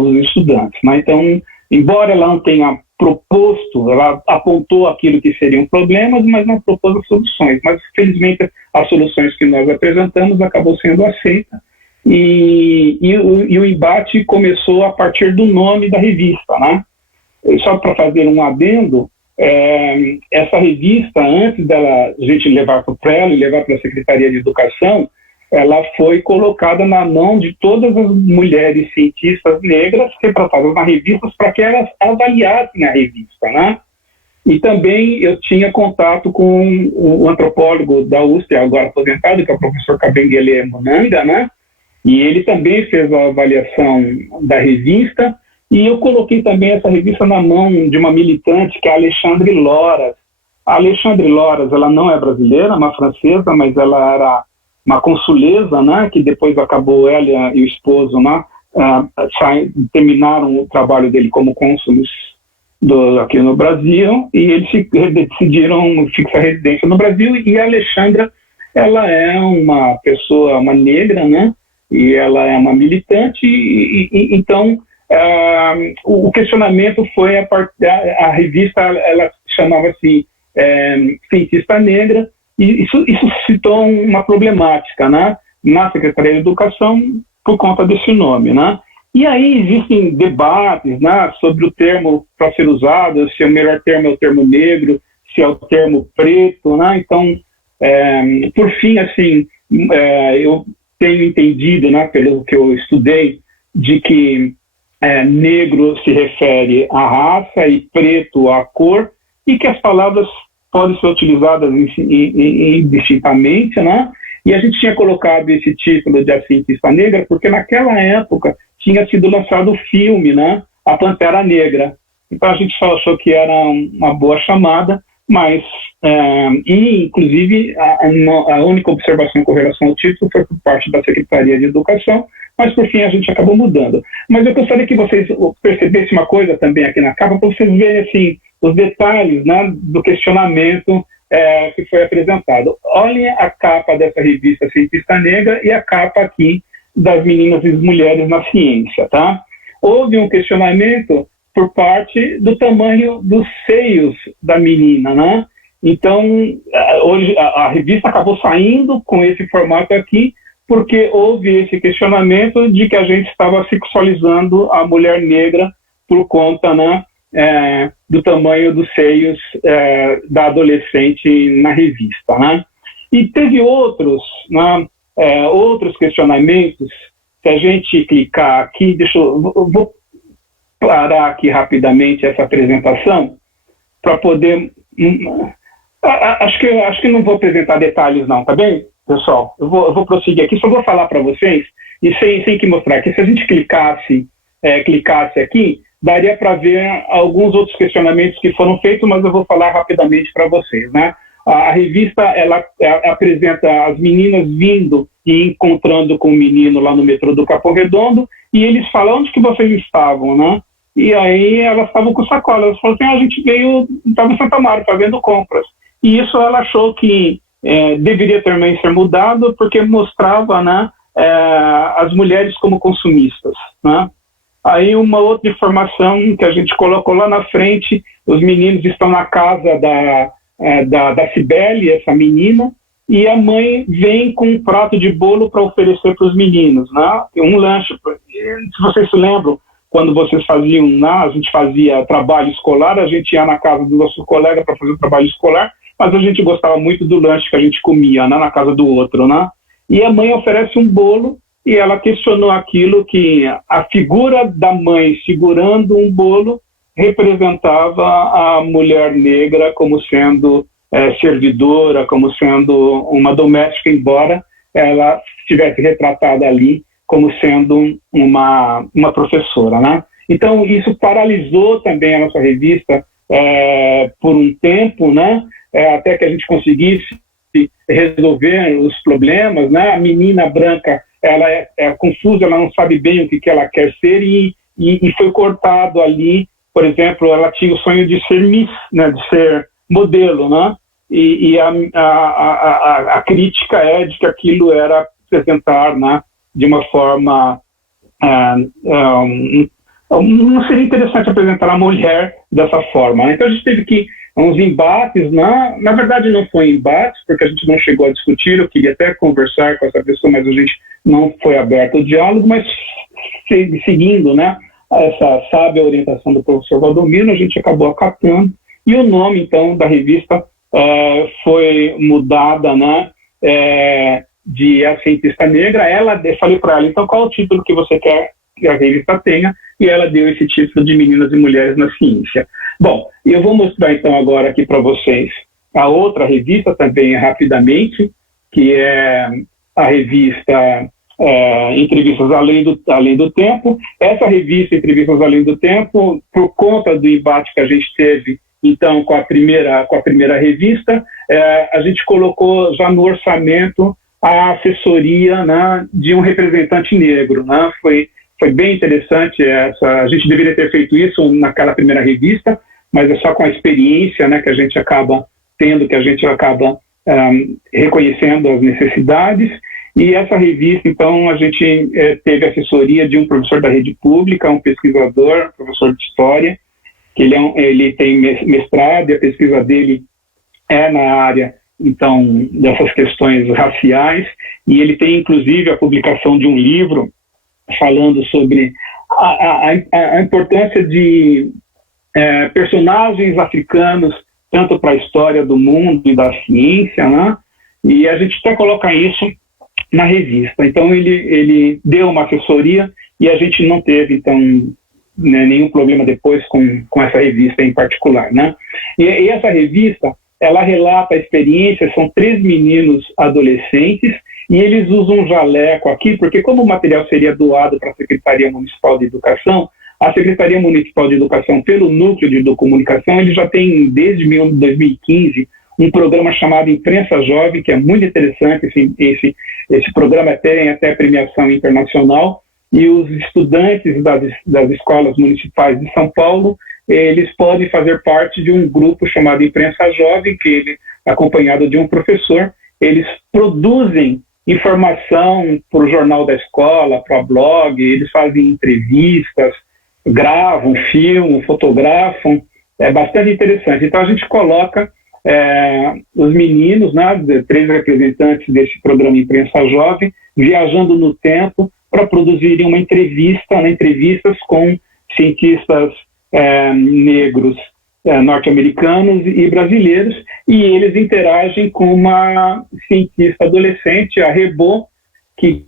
dos estudantes, né? Então, embora ela não tenha proposto, ela apontou aquilo que seriam problemas, mas não propôs as soluções. Mas, felizmente, as soluções que nós apresentamos acabou sendo aceita, E o embate começou a partir do nome da revista, né? Só para fazer um adendo, essa revista, antes dela a gente levar para o Prelo e levar para a Secretaria de Educação, ela foi colocada na mão de todas as mulheres cientistas negras retratadas na revista para que elas avaliassem a revista, né? E também eu tinha contato com o antropólogo da USP, agora aposentado, que é o professor Kabengele Munanga, né? E ele também fez a avaliação da revista, e eu coloquei também essa revista na mão de uma militante, que é a Alexandre Loras. A Alexandre Loras, ela não é brasileira, é uma francesa, mas ela era uma consuleza, né? Que depois acabou ela e o esposo, né? Terminaram o trabalho dele como cônsules aqui no Brasil, e eles decidiram fixar residência no Brasil, e a Alexandra, ela é uma pessoa, uma negra, né? E ela é uma militante, então o questionamento foi a revista, ela chamava-se Cientista Negra, e isso suscitou uma problemática, né? Na Secretaria de Educação por conta desse nome, né? E aí existem debates, né, sobre o termo para ser usado, se o melhor termo é o termo negro, se é o termo preto, né? Então, por fim, assim, eu tenho entendido, né, pelo que eu estudei, de que negro se refere à raça e preto à cor, e que as palavras podem ser utilizadas indistintamente, né? E a gente tinha colocado esse título de A Cientista Negra porque naquela época tinha sido lançado o filme, né, A Pantera Negra. Então a gente só achou que era uma boa chamada, mas, e inclusive a única observação com relação ao título foi por parte da Secretaria de Educação, mas por fim a gente acabou mudando. Mas eu gostaria que vocês percebessem uma coisa também aqui na capa, para vocês verem assim, os detalhes, né, do questionamento que foi apresentado. Olhem a capa dessa revista Cientista Negra e a capa aqui das Meninas e Mulheres na Ciência, tá? Houve um questionamento por parte do tamanho dos seios da menina, né? Então, hoje a revista acabou saindo com esse formato aqui, porque houve esse questionamento de que a gente estava sexualizando a mulher negra por conta, né, do tamanho dos seios da adolescente na revista, né? E teve outros, né, outros questionamentos. Se a gente clicar aqui, vou parar aqui rapidamente essa apresentação para poder... Acho que não vou apresentar detalhes não, tá bem, pessoal? Eu vou prosseguir aqui, só vou falar para vocês, e sem que mostrar que se a gente clicasse aqui, daria para ver alguns outros questionamentos que foram feitos, mas eu vou falar rapidamente para vocês, né? A revista, ela apresenta as meninas vindo e encontrando com o menino lá no metrô do Capão Redondo, e eles falam, onde que vocês estavam, né? E aí elas estavam com sacola, elas falaram assim, a gente estava em Santa Amaro fazendo compras. E isso ela achou que deveria também ser mudado, porque mostrava, né, as mulheres como consumistas, né? Aí uma outra informação que a gente colocou lá na frente, os meninos estão na casa da Cibele, essa menina, e a mãe vem com um prato de bolo para oferecer para os meninos, né? Um lanche. Se vocês se lembram, quando vocês faziam, né, a gente fazia trabalho escolar, a gente ia na casa do nosso colega para fazer o trabalho escolar, mas a gente gostava muito do lanche que a gente comia, né, na casa do outro, né? E a mãe oferece um bolo, e ela questionou aquilo que a figura da mãe segurando um bolo representava a mulher negra como sendo servidora, como sendo uma doméstica, embora ela estivesse retratada ali como sendo uma professora, né? Então, isso paralisou também a nossa revista por um tempo, né? Até que a gente conseguisse resolver os problemas, né? A menina branca, ela é confusa, ela não sabe bem o que ela quer ser, e foi cortado ali. Por exemplo, ela tinha o sonho de ser Miss, né? De ser modelo, né? E a crítica é de que aquilo era apresentar, né, de uma forma... não seria interessante apresentar a mulher dessa forma, né? Então a gente teve que uns embates, na verdade não foi embates, porque a gente não chegou a discutir, eu queria até conversar com essa pessoa, mas a gente não foi aberto ao diálogo, mas seguindo, né, essa sábia orientação do professor Valdomiro, a gente acabou acatando, e o nome, então, da revista foi mudada, né, de A Cientista Negra. Falei para ela, então, qual é o título que você quer que a revista tenha? E ela deu esse título de Meninas e Mulheres na Ciência. Bom, eu vou mostrar, então, agora aqui para vocês a outra revista, também rapidamente, que é a revista Entrevistas Além do Tempo. Essa revista, Entrevistas Além do Tempo, por conta do embate que a gente teve, então, com a primeira revista, a gente colocou já no orçamento a assessoria, né, de um representante negro, né? Foi bem interessante a gente deveria ter feito isso naquela primeira revista, mas é só com a experiência, né, que a gente acaba tendo, que a gente acaba reconhecendo as necessidades. E essa revista, então, a gente teve assessoria de um professor da rede pública, um pesquisador, professor de história, que ele tem mestrado, e a pesquisa dele é na área, então, dessas questões raciais, e ele tem, inclusive, a publicação de um livro falando sobre a importância de personagens africanos, tanto para a história do mundo e da ciência, né? E a gente até coloca isso na revista. Então, ele deu uma assessoria e a gente não teve, então, né, nenhum problema depois com essa revista em particular, né? E essa revista, ela relata a experiência, são 3 meninos adolescentes, e eles usam um jaleco aqui, porque como o material seria doado para a Secretaria Municipal de Educação, a Secretaria Municipal de Educação, pelo Núcleo de Docomunicação, ele já tem, desde 2015, um programa chamado Imprensa Jovem, que é muito interessante. Esse programa tem até premiação internacional, e os estudantes das escolas municipais de São Paulo, eles podem fazer parte de um grupo chamado Imprensa Jovem, que ele, acompanhado de um professor, eles produzem informação para o jornal da escola, para o blog, eles fazem entrevistas, gravam, filmam, fotografam, é bastante interessante. Então a gente coloca os meninos, né, 3 representantes desse programa Imprensa Jovem, viajando no tempo para produzirem uma entrevista, entrevistas com cientistas negros, norte-americanos e brasileiros, e eles interagem com uma cientista adolescente, a Rebô, que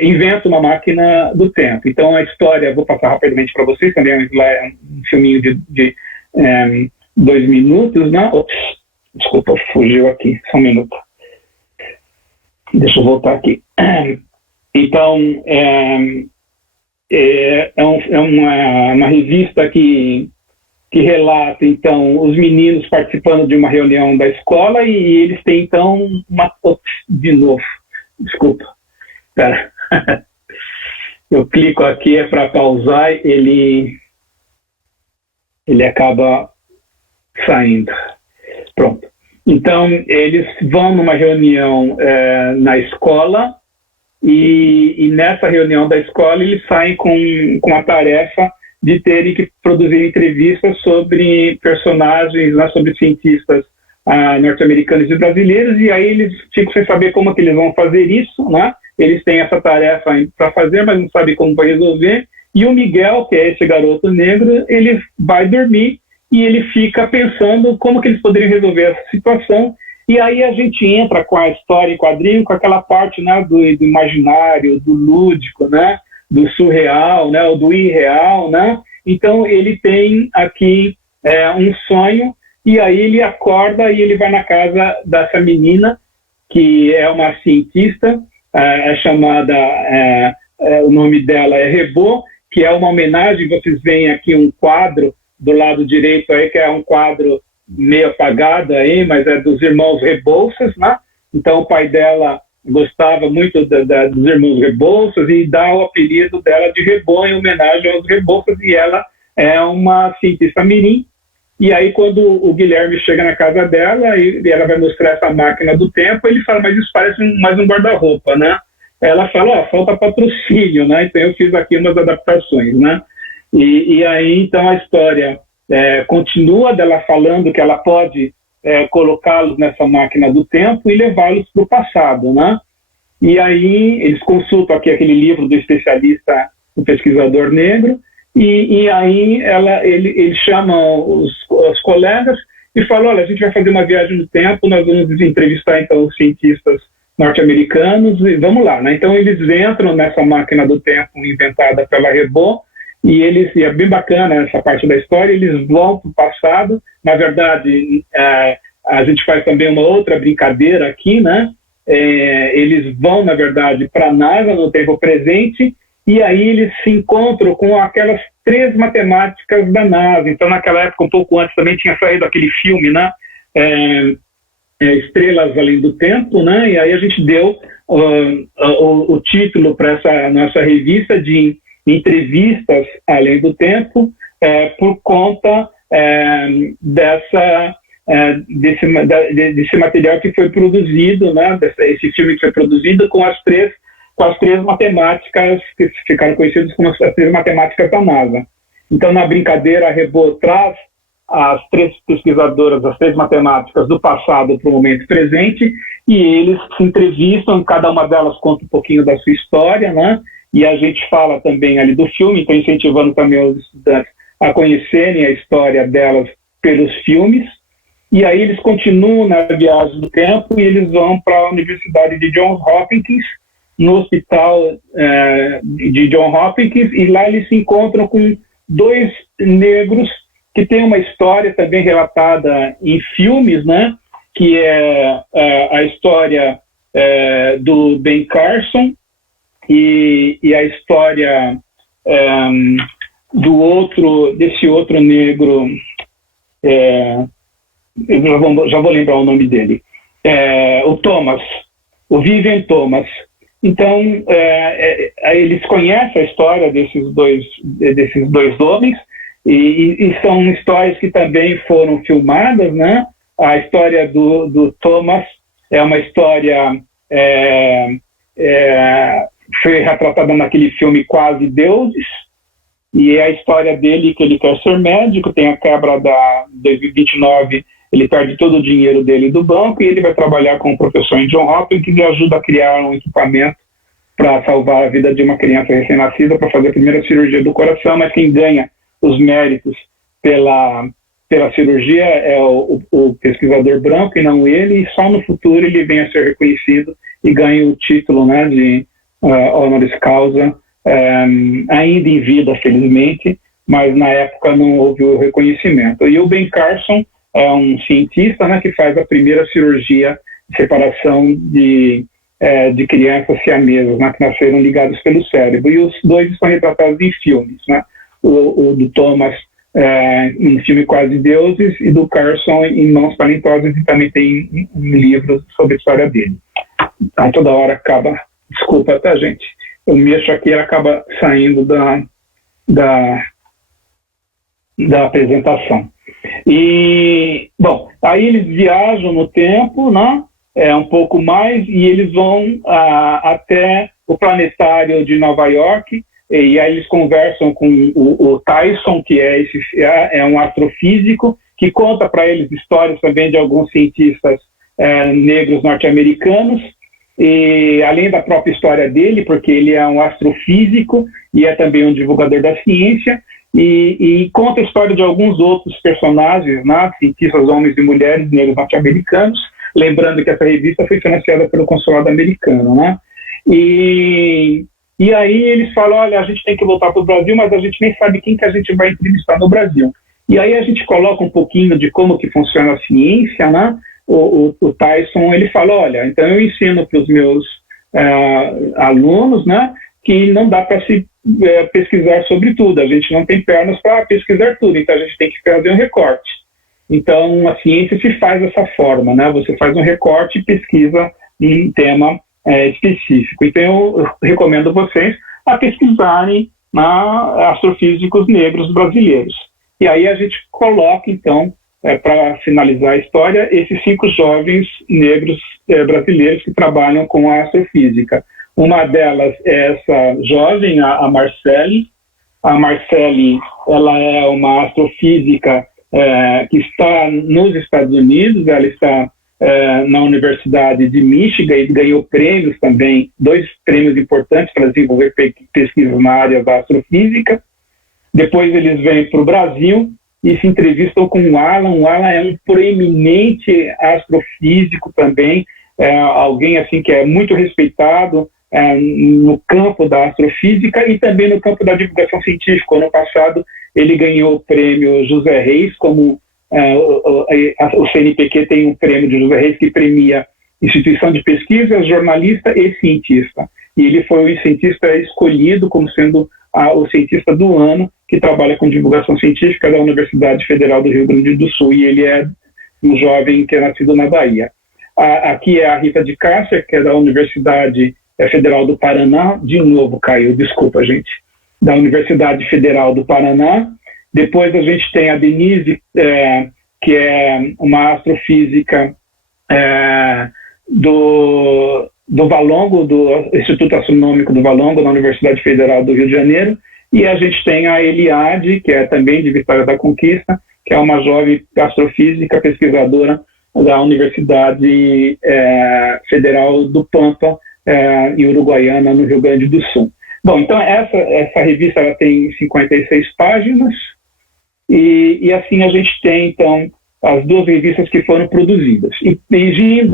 inventa uma máquina do tempo. Então a história, vou passar rapidamente para vocês, também é um filminho de 2 minutos, né? Ops, desculpa, fugiu aqui, só um minuto. Deixa eu voltar aqui. Então, é uma revista que relata, então, os meninos participando de uma reunião da escola, e eles têm, então, de novo, desculpa, pera. Eu clico aqui, para pausar, ele acaba saindo. Pronto. Então, eles vão numa reunião na escola, e nessa reunião da escola eles saem com a tarefa de terem que produzir entrevistas sobre personagens, né, sobre cientistas norte-americanos e brasileiros, e aí eles ficam sem saber como que eles vão fazer isso, né? Eles têm essa tarefa para fazer, mas não sabem como vai resolver, e o Miguel, que é esse garoto negro, ele vai dormir e ele fica pensando como que eles poderiam resolver essa situação. E aí a gente entra com a história em quadrinho, com aquela parte, né, do imaginário, do lúdico, né, do surreal, né, ou do irreal, né? Então ele tem aqui um sonho, e aí ele acorda e ele vai na casa dessa menina, que é uma cientista, chamada, o nome dela é Rebô, que é uma homenagem. Vocês veem aqui um quadro do lado direito aí, que é um quadro meio apagado aí, mas é dos irmãos Rebouças, né? Então o pai dela gostava muito dos irmãos Rebouças e dá o apelido dela de Rebô em homenagem aos Rebouças, e ela é uma cientista mirim. E aí quando o Guilherme chega na casa dela e ela vai mostrar essa máquina do tempo, ele fala, mas isso parece mais um guarda-roupa, né? Ela fala, falta patrocínio, né? Então eu fiz aqui umas adaptações, né? E aí então a história continua dela falando que ela pode colocá-los nessa máquina do tempo e levá-los para o passado, né? E aí eles consultam aqui aquele livro do especialista, do pesquisador negro, e aí ele chama os colegas e fala, olha, a gente vai fazer uma viagem no tempo, nós vamos entrevistar então os cientistas norte-americanos e vamos lá, né? Então eles entram nessa máquina do tempo inventada pela Ribot e é bem bacana essa parte da história, eles vão para o passado. Na verdade, a gente faz também uma outra brincadeira aqui, né? Eles vão, na verdade, para a NASA no tempo presente e aí eles se encontram com aquelas 3 matemáticas da NASA. Então, naquela época, um pouco antes, também tinha saído aquele filme, né? Estrelas Além do Tempo, né? E aí a gente deu o título para essa nossa revista de Entrevistas Além do Tempo, por conta desse material que foi produzido, né? Esse filme que foi produzido com as três matemáticas que ficaram conhecidas como as 3 matemáticas da NASA. Então, na brincadeira, a Ribot traz as 3 pesquisadoras, as 3 matemáticas do passado para o momento presente, e eles se entrevistam, cada uma delas conta um pouquinho da sua história, né? E a gente fala também ali do filme, então incentivando também os estudantes a conhecerem a história delas pelos filmes. E aí eles continuam na viagem do tempo e eles vão para a Universidade de Johns Hopkins, no hospital de Johns Hopkins, e lá eles se encontram com 2 negros que têm uma história também relatada em filmes, né? Que é a história do Ben Carson e a história desse outro negro, já vou lembrar o nome dele, o Thomas, o Vivian Thomas. Então, eles conhecem a história desses dois homens, e são histórias que também foram filmadas, né? A história do Thomas é uma história foi retratada naquele filme Quase Deuses, e é a história dele que ele quer ser médico, tem a quebra da 2029, ele perde todo o dinheiro dele do banco e ele vai trabalhar com um professor em Johns Hopkins que lhe ajuda a criar um equipamento para salvar a vida de uma criança recém-nascida, para fazer a primeira cirurgia do coração, mas quem ganha os méritos pela cirurgia é o pesquisador branco e não ele, e só no futuro ele vem a ser reconhecido e ganha o título, né, de honoris causa, ainda em vida, felizmente, mas na época não houve o reconhecimento. E o Ben Carson é um cientista, né, que faz a primeira cirurgia de separação de crianças siamesas, né, que nasceram ligadas pelo cérebro. E os 2 estão retratados em filmes, né? O do Thomas em filme Quase Deuses e do Carson em Mãos Talentosas, e também tem um livro sobre a história dele. Aí toda hora acaba, desculpa, tá, gente? Eu mexo aqui e ela acaba saindo da apresentação. E, bom, aí eles viajam no tempo, né? Um pouco mais, e eles vão até o planetário de Nova York, e aí eles conversam com o Tyson, que é um astrofísico, que conta para eles histórias também de alguns cientistas negros norte-americanos, e além da própria história dele, porque ele é um astrofísico e é também um divulgador da ciência, e conta a história de alguns outros personagens, né, cientistas, homens e mulheres negros norte-americanos, lembrando que essa revista foi financiada pelo consulado americano, né? E aí eles falam, olha, a gente tem que voltar para o Brasil, mas a gente nem sabe quem que a gente vai entrevistar no Brasil. E aí a gente coloca um pouquinho de como que funciona a ciência, né? O Tyson, ele fala, olha, então eu ensino para os meus alunos, né, que não dá para se pesquisar sobre tudo, a gente não tem pernas para pesquisar tudo, então a gente tem que fazer um recorte. Então a ciência se faz dessa forma, né? Você faz um recorte e pesquisa um tema específico. Então eu recomendo vocês a pesquisarem astrofísicos negros brasileiros. E aí a gente coloca, então, para finalizar a história, esses 5 jovens negros brasileiros que trabalham com a astrofísica. Uma delas é essa jovem, a Marcele, A Marcele, ela é uma astrofísica que está nos Estados Unidos, ela está na Universidade de Michigan e ganhou prêmios também, 2 prêmios importantes para desenvolver pesquisas na área da astrofísica. Depois eles vêm para o Brasil e se entrevistam com o Alan. O Alan é um proeminente astrofísico também, alguém assim que é muito respeitado no campo da astrofísica e também no campo da divulgação científica. Ano passado ele ganhou o prêmio José Reis, como o CNPq tem um prêmio de José Reis que premia instituição de pesquisa, jornalista e cientista. E ele foi o cientista escolhido como sendo o cientista do ano que trabalha com divulgação científica da Universidade Federal do Rio Grande do Sul, e ele é um jovem que é nascido na Bahia. Aqui é a Rita de Cássia, que é da Universidade Federal do Paraná. De novo caiu, desculpa, gente. Da Universidade Federal do Paraná. Depois a gente tem a Denise, que é uma astrofísica do Valongo, do Instituto Astronômico do Valongo, na Universidade Federal do Rio de Janeiro. E a gente tem a Eliade, que é também de Vitória da Conquista, que é uma jovem astrofísica, pesquisadora da Universidade Federal do Pampa, em Uruguaiana, no Rio Grande do Sul. Bom, então essa revista ela tem 56 páginas, e assim a gente tem, então, as 2 revistas que foram produzidas. E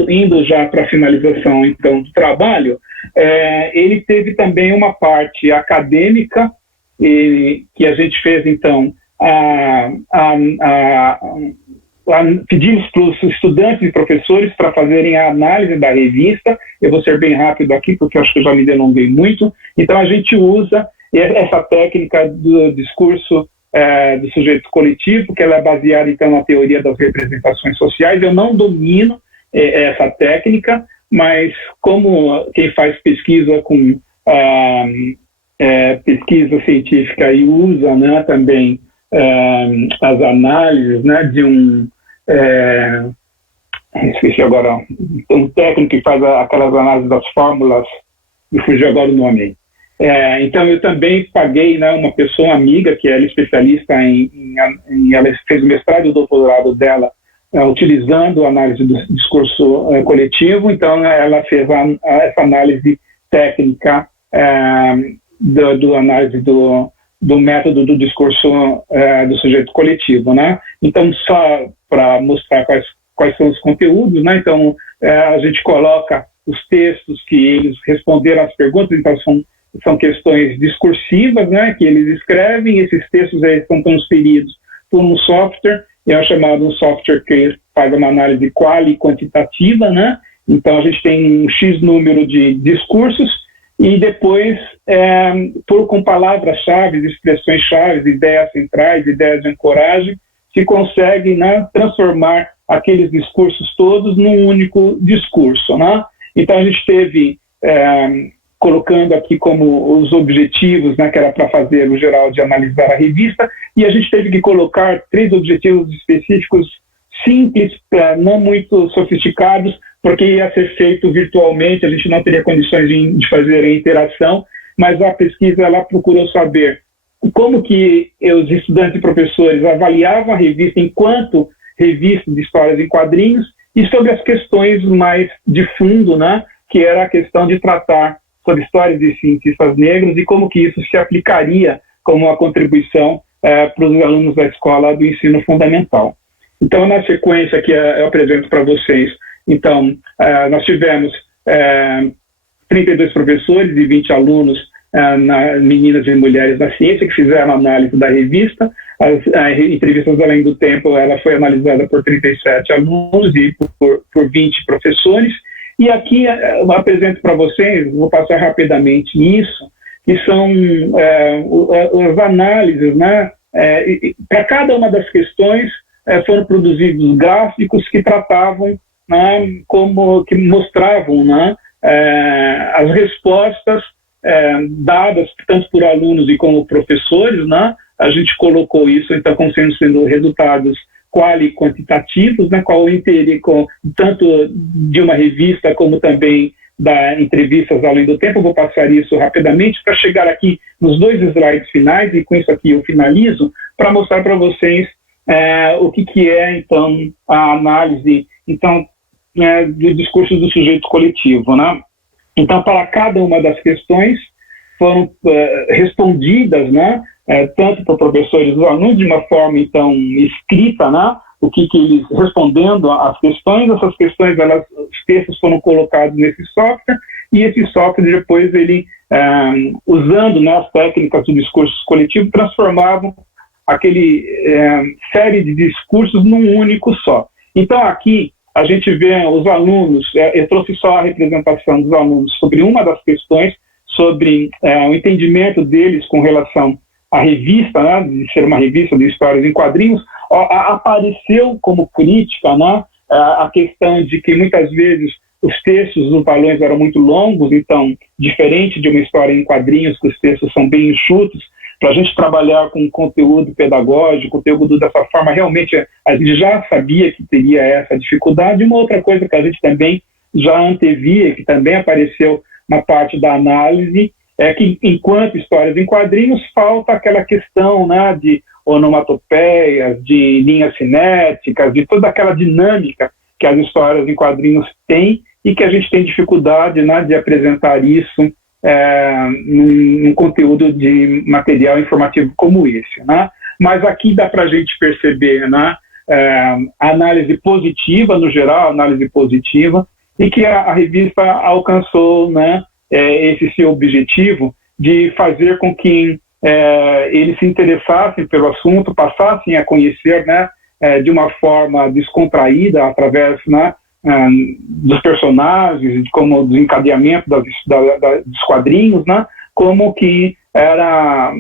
indo já para a finalização, então, do trabalho, ele teve também uma parte acadêmica, que a gente fez, então, pedimos para os estudantes e professores para fazerem a análise da revista. Eu vou ser bem rápido aqui, porque eu acho que eu já me delonguei muito. Então, a gente usa essa técnica do discurso do sujeito coletivo, que ela é baseada, então, na teoria das representações sociais. Eu não domino essa técnica, mas como quem faz pesquisa com pesquisa científica e usa, né, também as análises, né, de esqueci agora, um técnico que faz aquelas análises das fórmulas, me fugiu agora o nome aí. Então eu também paguei, né, uma pessoa amiga, que ela é especialista ela fez o mestrado e o doutorado dela utilizando a análise do discurso coletivo. Então ela fez essa análise técnica do análise do método do discurso do sujeito coletivo, né? Então, só para mostrar quais são os conteúdos, né? Então, a gente coloca os textos que eles responderam às perguntas. Então, são questões discursivas, né, que eles escrevem. Esses textos aí são transferidos por um software, é chamado um software que faz uma análise quali e quantitativa, né? Então, a gente tem um X número de discursos e depois, com palavras-chave, expressões-chave, ideias centrais, ideias de ancoragem, se consegue, né, transformar aqueles discursos todos num único discurso, né? Então, a gente teve, colocando aqui como os objetivos, né, que era para fazer o geral de analisar a revista, e a gente teve que colocar 3 objetivos específicos simples, não muito sofisticados, porque ia ser feito virtualmente, a gente não teria condições de fazer a interação, mas a pesquisa ela procurou saber como que os estudantes e professores avaliavam a revista enquanto revista de histórias em quadrinhos, e sobre as questões mais de fundo, né, que era a questão de tratar sobre histórias de cientistas negros e como que isso se aplicaria como uma contribuição para os alunos da escola do ensino fundamental. Então, na sequência que eu apresento para vocês, então, nós tivemos 32 professores e 20 alunos, meninas e mulheres da ciência, que fizeram análise da revista. As entrevistas além do tempo, ela foi analisada por 37 alunos e por 20 professores. E aqui eu apresento para vocês, vou passar rapidamente nisso, que são as análises, né? Para cada uma das questões foram produzidos gráficos que tratavam, né, que mostravam, né, as respostas dadas tanto por alunos e como professores, né? A gente colocou isso, então, como sendo resultados quali e quantitativos, né, qual o interesse tanto de uma revista como também da entrevistas além do tempo. Eu vou passar isso rapidamente para chegar aqui nos 2 slides finais, e com isso aqui eu finalizo, para mostrar para vocês o que é, então, a análise do discurso do sujeito coletivo, né? Então, para cada uma das questões foram respondidas, né, tanto por professores e alunos, de uma forma, então, escrita, né, o que eles, respondendo às questões. Essas questões, os textos foram colocados nesse software, e esse software depois, ele, usando, né, as técnicas do discurso coletivo, transformavam aquele série de discursos num único só. Então, aqui, a gente vê os alunos, eu trouxe só a representação dos alunos sobre uma das questões, sobre o entendimento deles com relação à revista, né, de ser uma revista de histórias em quadrinhos. Apareceu como crítica, né, a questão de que muitas vezes os textos dos balões eram muito longos, então, diferente de uma história em quadrinhos, que os textos são bem enxutos, para a gente trabalhar com conteúdo pedagógico, conteúdo dessa forma, realmente a gente já sabia que teria essa dificuldade. Uma outra coisa que a gente também já antevia, que também apareceu na parte da análise, é que, enquanto histórias em quadrinhos, falta aquela questão, né, de onomatopeias, de linhas cinéticas, de toda aquela dinâmica que as histórias em quadrinhos têm, e que a gente tem dificuldade, né, de apresentar isso num conteúdo de material informativo como esse, né? Mas aqui dá para a gente perceber, né, a análise positiva, no geral, a análise positiva, e que a revista alcançou, né, esse seu objetivo de fazer com que eles se interessassem pelo assunto, passassem a conhecer, né, de uma forma descontraída, através, né, dos personagens, como do encadeamento dos quadrinhos, né, como que era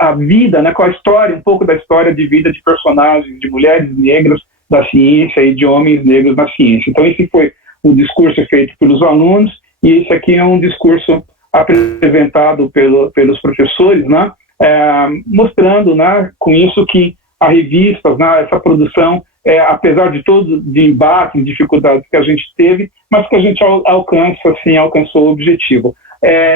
a vida, né, com a história, um pouco da história de vida de personagens, de mulheres negras da ciência e de homens negros na ciência. Então, esse foi o discurso feito pelos alunos, e esse aqui é um discurso apresentado pelos professores, né, mostrando, né, com isso que a revista, né, essa produção, apesar de todo de embate, dificuldades que a gente teve, mas que a gente alcançou o objetivo.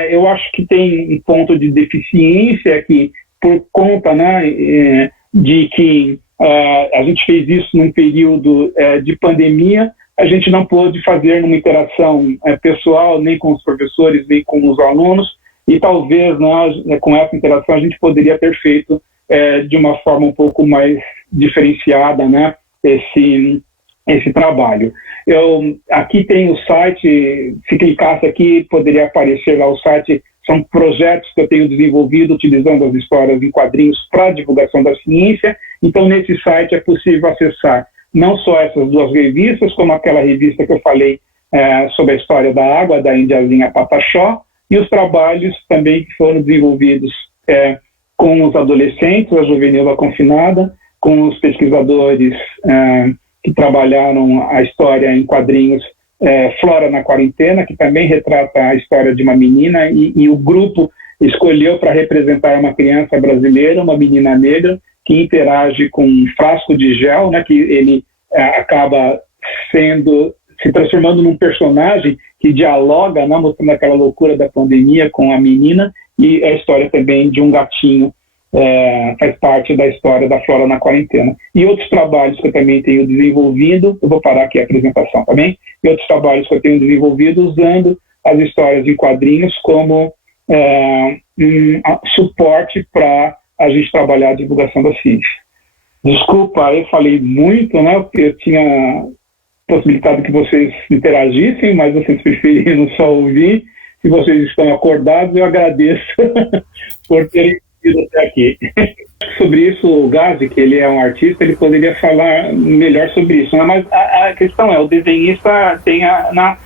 Eu acho que tem um ponto de deficiência aqui, por conta, né, de que a gente fez isso num período de pandemia. A gente não pôde fazer uma interação pessoal, nem com os professores, nem com os alunos, e talvez nós, com essa interação, a gente poderia ter feito de uma forma um pouco mais diferenciada, né, esse trabalho. Aqui tem o site, se clicasse aqui, poderia aparecer lá o site. São projetos que eu tenho desenvolvido utilizando as histórias em quadrinhos para a divulgação da ciência. Então, nesse site é possível acessar não só essas 2 revistas, como aquela revista que eu falei sobre a história da água, da Indiazinha Pataxó, e os trabalhos também que foram desenvolvidos com os adolescentes, a Juvenil Confinada, com os pesquisadores que trabalharam a história em quadrinhos, Flora na Quarentena, que também retrata a história de uma menina, e o grupo escolheu para representar uma criança brasileira, uma menina negra, que interage com um frasco de gel, né, que ele acaba se transformando num personagem que dialoga, né, mostrando aquela loucura da pandemia com a menina, e a história também de um gatinho faz parte da história da Flora na Quarentena. E outros trabalhos que eu também tenho desenvolvido, eu vou parar aqui a apresentação também, e outros trabalhos que eu tenho desenvolvido usando as histórias em quadrinhos como um suporte para a gente trabalhar a divulgação da ciência. Desculpa, eu falei muito, né? Eu tinha possibilitado que vocês interagissem, mas vocês preferiram só ouvir. Se vocês estão acordados, eu agradeço por terem ido até aqui. Sobre isso, o Gazi, que ele é um artista, ele poderia falar melhor sobre isso, né? Mas a questão é, o desenhista tem a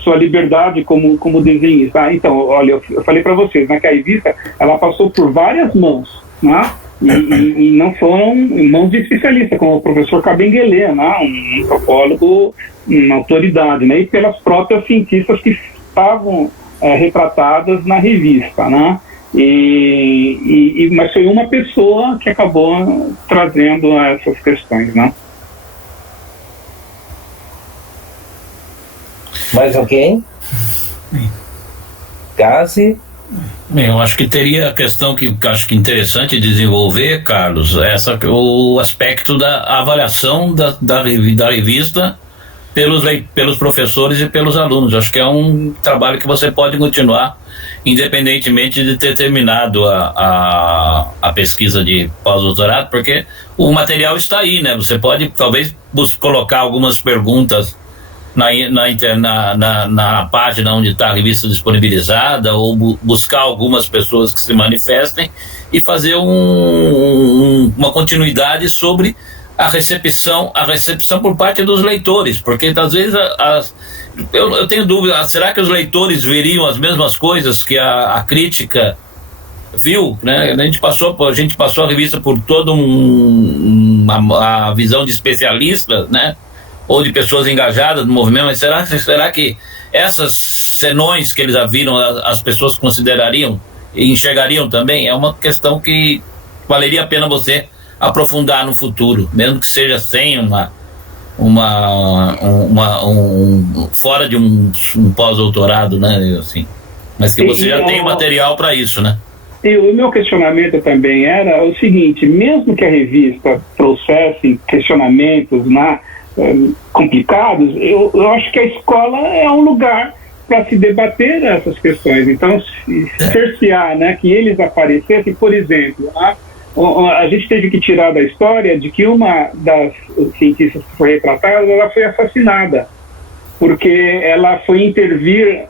sua liberdade como desenhista. Então, olha, eu falei para vocês, né, que a revista, ela passou por várias mãos, né? E não foram mãos de especialista, como o professor Cabenguele, né, um antropólogo, uma autoridade, né, e pelas próprias cientistas que estavam retratadas na revista, né, mas foi uma pessoa que acabou trazendo essas questões, né. Mais alguém? Gazi? Eu acho que teria a questão que acho que é interessante desenvolver, Carlos, o aspecto da avaliação da revista pelos professores e pelos alunos. Acho que é um trabalho que você pode continuar, independentemente de ter terminado a pesquisa de pós-doutorado, porque o material está aí, né? Você pode talvez colocar algumas perguntas na página onde está a revista disponibilizada, ou buscar algumas pessoas que se manifestem e fazer uma continuidade sobre a recepção por parte dos leitores, porque às vezes eu tenho dúvida, será que os leitores veriam as mesmas coisas que a crítica viu, né? A gente passou a revista por toda a visão de especialistas, né? Ou de pessoas engajadas no movimento, mas será que essas senões que eles viram, as pessoas considerariam e enxergariam também? É uma questão que valeria a pena você aprofundar no futuro, mesmo que seja sem fora de um pós-doutorado, né? Assim, mas que você já tem material para isso, né? E o meu questionamento também era o seguinte: mesmo que a revista trouxesse questionamentos complicados, eu acho que a escola é um lugar para se debater essas questões. Então, cercear, né, que eles aparecessem, por exemplo, a gente teve que tirar da história de que uma das cientistas que foi retratada, ela foi assassinada, porque ela foi intervir,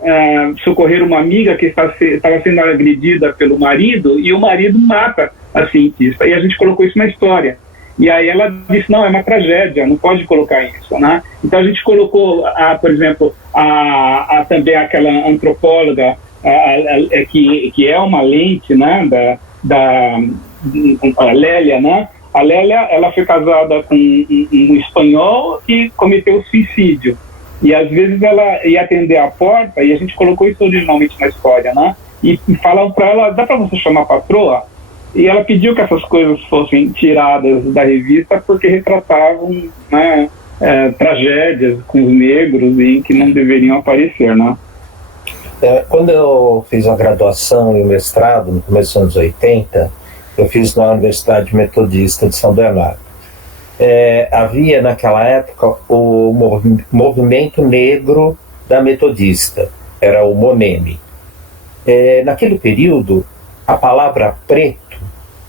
socorrer uma amiga que estava sendo agredida pelo marido, e o marido mata a cientista, e a gente colocou isso na história. E aí ela disse, não, é uma tragédia, não pode colocar isso, né? Então a gente colocou, por exemplo, também aquela antropóloga que é uma lente, né, a Lélia, né? A Lélia, ela foi casada com um espanhol e cometeu suicídio. E às vezes ela ia atender a porta, e a gente colocou isso originalmente na história, né? E falavam para ela, dá para você chamar a patroa? E ela pediu que essas coisas fossem tiradas da revista porque retratavam, né, tragédias com os negros e que não deveriam aparecer, né? Quando eu fiz a graduação e o mestrado, no começo dos anos 80, eu fiz na Universidade Metodista de São Bernardo. Havia naquela época o movimento negro da Metodista, era o MONEME. Naquele período, a palavra preto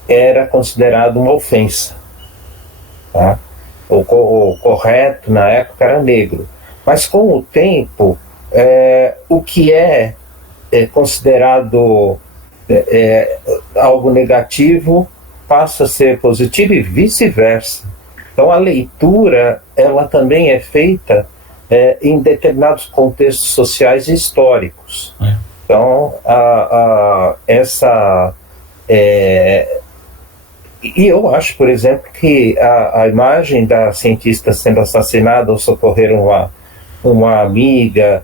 era considerado uma ofensa, tá? O correto na época era negro, mas com o tempo o que é considerado algo negativo passa a ser positivo e vice-versa. Então a leitura, ela também é feita em determinados contextos sociais e históricos. Então e eu acho, por exemplo, que a imagem da cientista sendo assassinada ou socorrer uma amiga,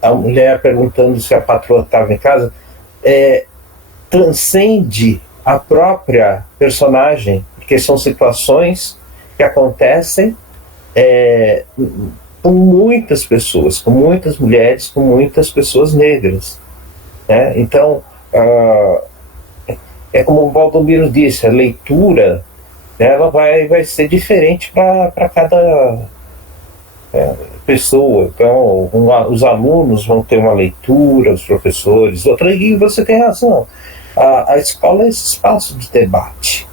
a mulher perguntando se a patroa estava em casa, transcende a própria personagem, porque são situações que acontecem com muitas pessoas, com muitas mulheres, com muitas pessoas negras, né? Então, como o Valdomiro disse, a leitura, ela vai ser diferente para cada pessoa. Então, os alunos vão ter uma leitura, os professores, outra, e você tem razão. A escola é esse espaço de debate.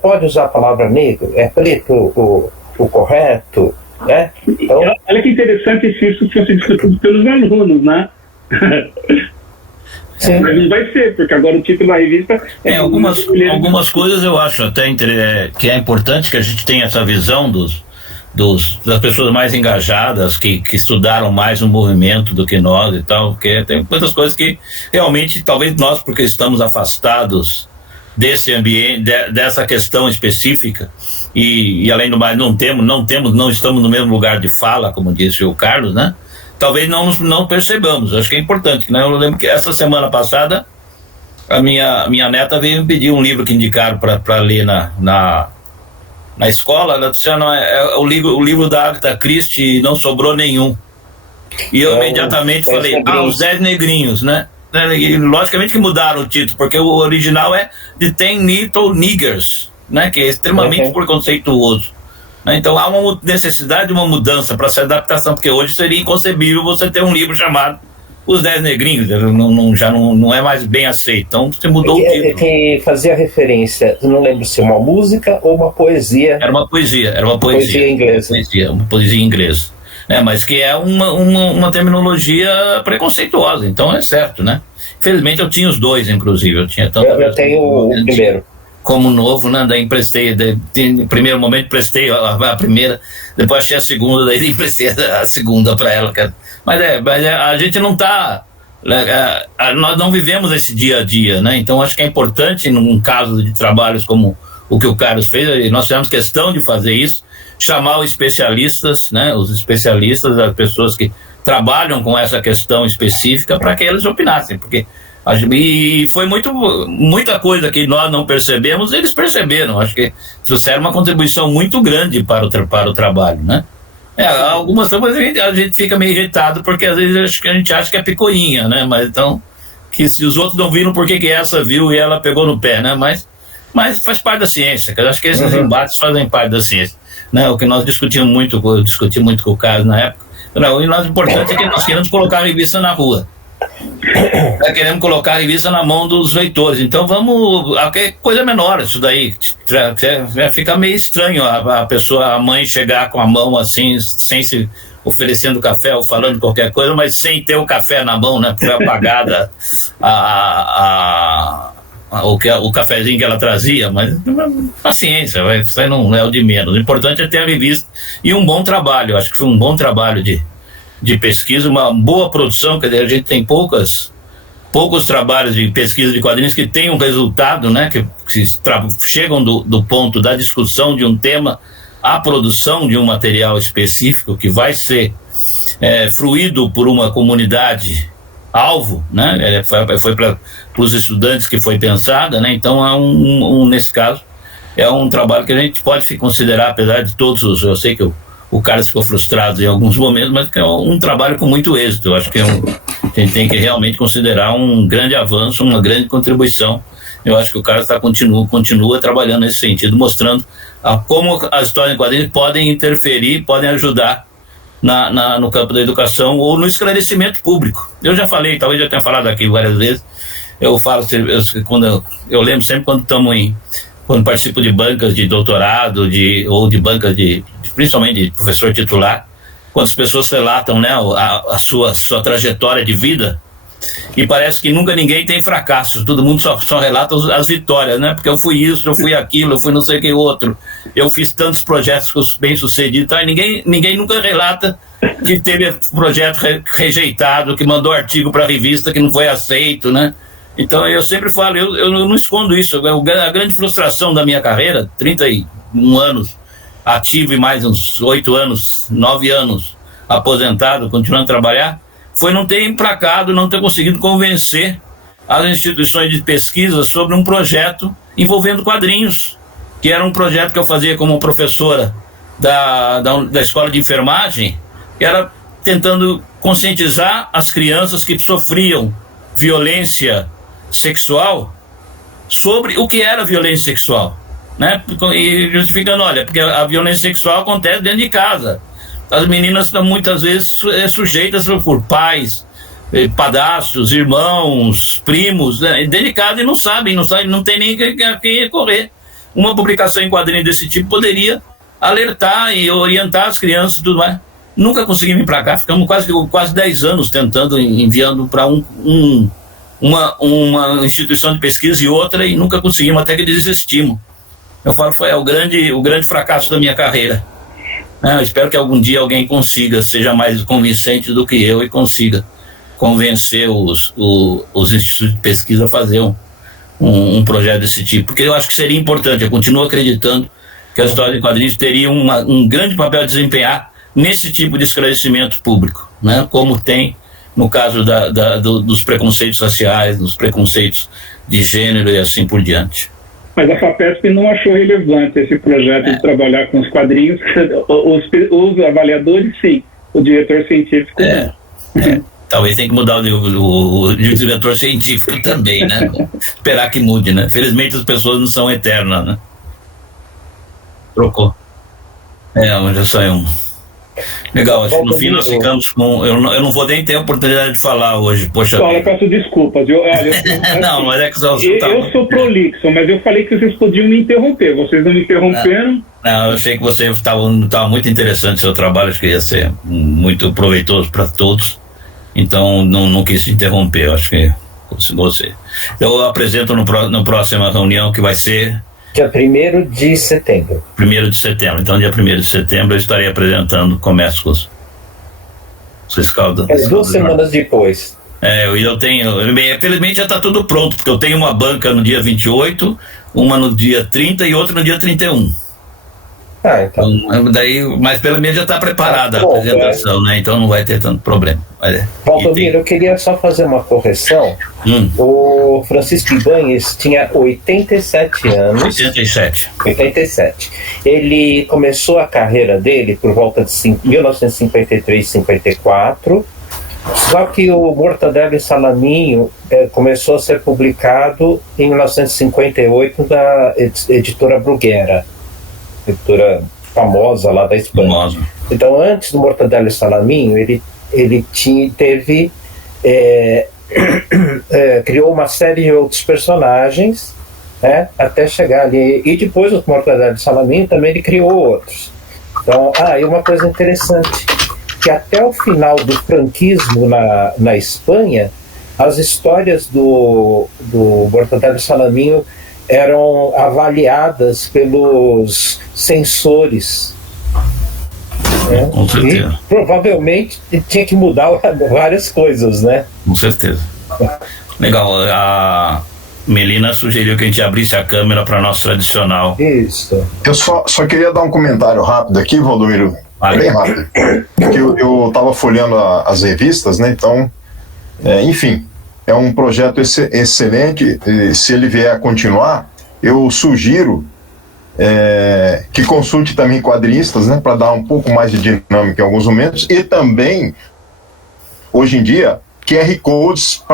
Pode usar a palavra negro, é preto o correto, né? Então, olha que interessante se isso fosse discutido pelos alunos, né? Sim. Mas não vai ser, porque agora o título da revista algumas coisas eu acho até que é importante que a gente tenha essa visão das pessoas mais engajadas, que estudaram mais o movimento do que nós e tal, porque tem muitas coisas que realmente, talvez nós, porque estamos afastados desse ambiente, dessa questão específica, e além do mais não estamos no mesmo lugar de fala, como disse o Carlos, né? Talvez não percebamos. Acho que é importante, né? Eu lembro que essa semana passada a minha neta veio me pedir um livro que indicaram para ler na escola, Luciano, o livro da Agatha Christie não sobrou nenhum. E eu imediatamente falei, os 10 negrinhos, né? E, logicamente que mudaram o título, porque o original é The 10 Little Niggers, né? Que é extremamente preconceituoso. Então há uma necessidade de uma mudança para essa adaptação, porque hoje seria inconcebível você ter um livro chamado Os 10 Negrinhos, já não é mais bem aceito. Então você mudou o título. Que fazia referência, não lembro se uma música ou uma poesia. Era uma poesia inglesa. Uma poesia inglesa. Mas que é uma terminologia preconceituosa, então é certo, né? Infelizmente eu tinha os dois, inclusive. Eu tenho o primeiro. Como novo, né? Daí emprestei, no primeiro momento emprestei a primeira, depois achei a segunda, daí emprestei a segunda para ela. Mas a gente não está... nós não vivemos esse dia a dia, né? Então acho que é importante, num caso de trabalhos como o que o Carlos fez, nós tivemos questão de fazer isso, chamar os especialistas, né? Os especialistas, as pessoas que trabalham com essa questão específica, para que eles opinassem, porque e foi muita coisa que nós não percebemos, eles perceberam. Acho que trouxeram uma contribuição muito grande para o trabalho, né? Algumas coisas a gente fica meio irritado, porque às vezes a gente acha que é picuinha, né? Mas então, que se os outros não viram, por que essa viu e ela pegou no pé, né? Mas faz parte da ciência, eu acho que esses embates fazem parte da ciência, né? O que nós discuti muito com o Carlos na época, e nós, o importante é que nós queremos colocar a revista na rua. Queremos colocar a revista na mão dos leitores. Então vamos, coisa menor isso daí, fica meio estranho a mãe chegar com a mão assim, sem se oferecendo café ou falando qualquer coisa, mas sem ter o café na mão, né? Porque foi apagada o cafezinho que ela trazia. Mas paciência, isso aí não é o de menos. O importante é ter a revista e um bom trabalho. Acho que foi um bom trabalho de pesquisa, uma boa produção. Quer dizer, a gente tem poucos trabalhos de pesquisa de quadrinhos que têm um resultado, né, que chegam do ponto da discussão de um tema à produção de um material específico que vai ser fruído por uma comunidade alvo, né? Foi para os estudantes que foi pensada, né? Então nesse caso é um trabalho que a gente pode considerar, apesar de todos eu sei que o Carlos ficou frustrado em alguns momentos, mas que é um trabalho com muito êxito. Eu acho que a gente tem que realmente considerar um grande avanço, uma grande contribuição. Eu acho que o Carlos continua trabalhando nesse sentido, mostrando como as histórias em quadrinhos podem interferir, podem ajudar no campo da educação ou no esclarecimento público. Eu já falei, talvez já tenha falado aqui várias vezes, eu lembro sempre quando participo de bancas de doutorado ou de bancas principalmente de professor titular, quando as pessoas relatam, né, a sua trajetória de vida, e parece que nunca ninguém tem fracasso, todo mundo só relata as vitórias, né? Porque eu fui isso, eu fui aquilo, eu fui não sei o que outro, eu fiz tantos projetos bem sucedidos, tá? E ninguém nunca relata que teve projeto rejeitado, que mandou artigo para a revista que não foi aceito, né? Então eu sempre falo, eu não escondo isso. A grande frustração da minha carreira, 31 anos ativo e mais uns 8 anos, 9 anos aposentado, continuando a trabalhar, foi não ter emplacado, não ter conseguido convencer as instituições de pesquisa sobre um projeto envolvendo quadrinhos, que era um projeto que eu fazia como professora da escola de enfermagem, que era tentando conscientizar as crianças que sofriam violência sexual sobre o que era violência sexual, né? E justificando, olha, porque a violência sexual acontece dentro de casa. As meninas estão muitas vezes sujeitas por pais, padrastos, irmãos, primos, né, dentro de casa, e não sabem, não tem nem quem recorrer. Uma publicação em quadrinho desse tipo poderia alertar e orientar as crianças e tudo mais. Nunca conseguimos emplacar, ficamos quase 10 anos tentando, enviando para uma instituição de pesquisa e outra, e nunca conseguimos, até que desistimos. Eu falo, foi o grande fracasso da minha carreira. Eu espero que algum dia alguém seja mais convincente do que eu e consiga convencer os institutos de pesquisa a fazer um projeto desse tipo, porque eu acho que seria importante. Eu continuo acreditando que a história de quadrinhos teria um grande papel a desempenhar nesse tipo de esclarecimento público, né? Como tem no caso dos preconceitos raciais, dos preconceitos de gênero e assim por diante. Mas a FAPESP não achou relevante esse projeto de trabalhar com os quadrinhos. Os avaliadores, sim. O diretor científico, não. Talvez tenha que mudar o diretor científico também, né? Esperar que mude, né? Felizmente as pessoas não são eternas, né? Trocou. Já saiu. Legal, acho que no fim nós ficamos com... Eu não vou nem ter a oportunidade de falar hoje, poxa. Olha, eu peço desculpas. Não, mas é que eu sou prolixo, mas eu falei que vocês podiam me interromper. Vocês não me interromperam. Não, eu achei que você estava muito interessante o seu trabalho, acho que ia ser muito proveitoso para todos. Então não quis te interromper, eu acho que você. Eu apresento na próxima reunião, que vai ser dia 1º de setembro. 1º de setembro. Então, dia 1º de setembro, eu estarei apresentando Comércio com os Escalda. 2 semanas depois. Eu tenho. Felizmente já está tudo pronto, porque eu tenho uma banca no dia 28, uma no dia 30 e outra no dia 31. Então. Mas pelo menos já está preparada a apresentação, né? Então não vai ter tanto problema. Valdomiro, eu queria só fazer uma correção. O Francisco Ibáñez tinha 87 anos. 87. Ele começou a carreira dele por volta de 1953, 54. Só que o Mortadelo e Salaminho começou a ser publicado em 1958 da editora Bruguera. Editora famosa lá da Espanha. Famosa. Então, antes do Mortadelo e Salaminho, ele criou uma série de outros personagens, né, até chegar ali. E depois do Mortadelo e Salaminho também ele criou outros. Então, e uma coisa interessante, que até o final do franquismo na Espanha, as histórias do Mortadelo e Salaminho eram avaliadas pelos censores, né? Com certeza. E provavelmente tinha que mudar várias coisas, né? Com certeza. Legal. A Melina sugeriu que a gente abrisse a câmera para nosso tradicional. Isso. Eu só queria dar um comentário rápido aqui, Valdomiro. Bem rápido. Porque eu estava folheando as revistas, né? Então, enfim... É um projeto excelente. Se ele vier a continuar, eu sugiro que consulte também quadrinistas, né, para dar um pouco mais de dinâmica em alguns momentos, e também, hoje em dia, QR Codes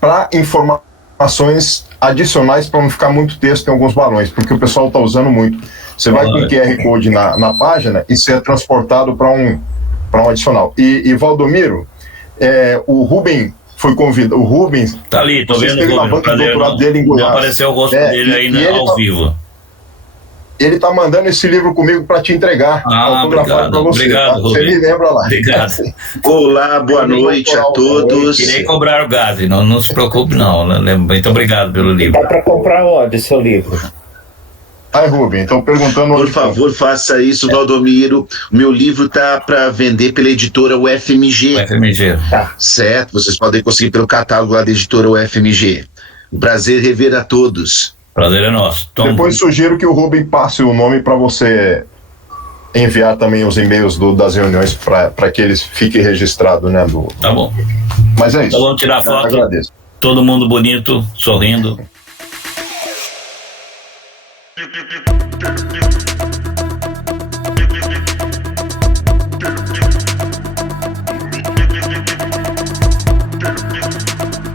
para informações adicionais, para não ficar muito texto em alguns balões, porque o pessoal está usando muito. Você vai com QR Code na página e você é transportado para um adicional. E Valdomiro, o Rubem foi convidado. O Rubens. Tá ali, tô vendo o Rubens. Dele em Goiás. Não apareceu o rosto dele ainda ao vivo. Ele tá mandando esse livro comigo para te entregar. Obrigado, pra você, obrigado, tá? Você me lembra lá. Obrigado. Olá, boa noite a todos. Queria cobrar o gás, não se preocupe não. Muito obrigado pelo livro. Dá para comprar onde seu livro? Rubem, então perguntando... Por favor, faça isso, Valdomiro. O meu livro tá para vender pela editora UFMG. UFMG. Certo? Vocês podem conseguir pelo catálogo lá da editora UFMG. Um prazer rever a todos. Prazer é nosso. Depois sugiro que o Rubem passe o nome para você enviar também os e-mails das reuniões para que eles fiquem registrados, né? Tá bom. Mas é isso. Então vamos tirar foto. Agradeço. Todo mundo bonito, sorrindo.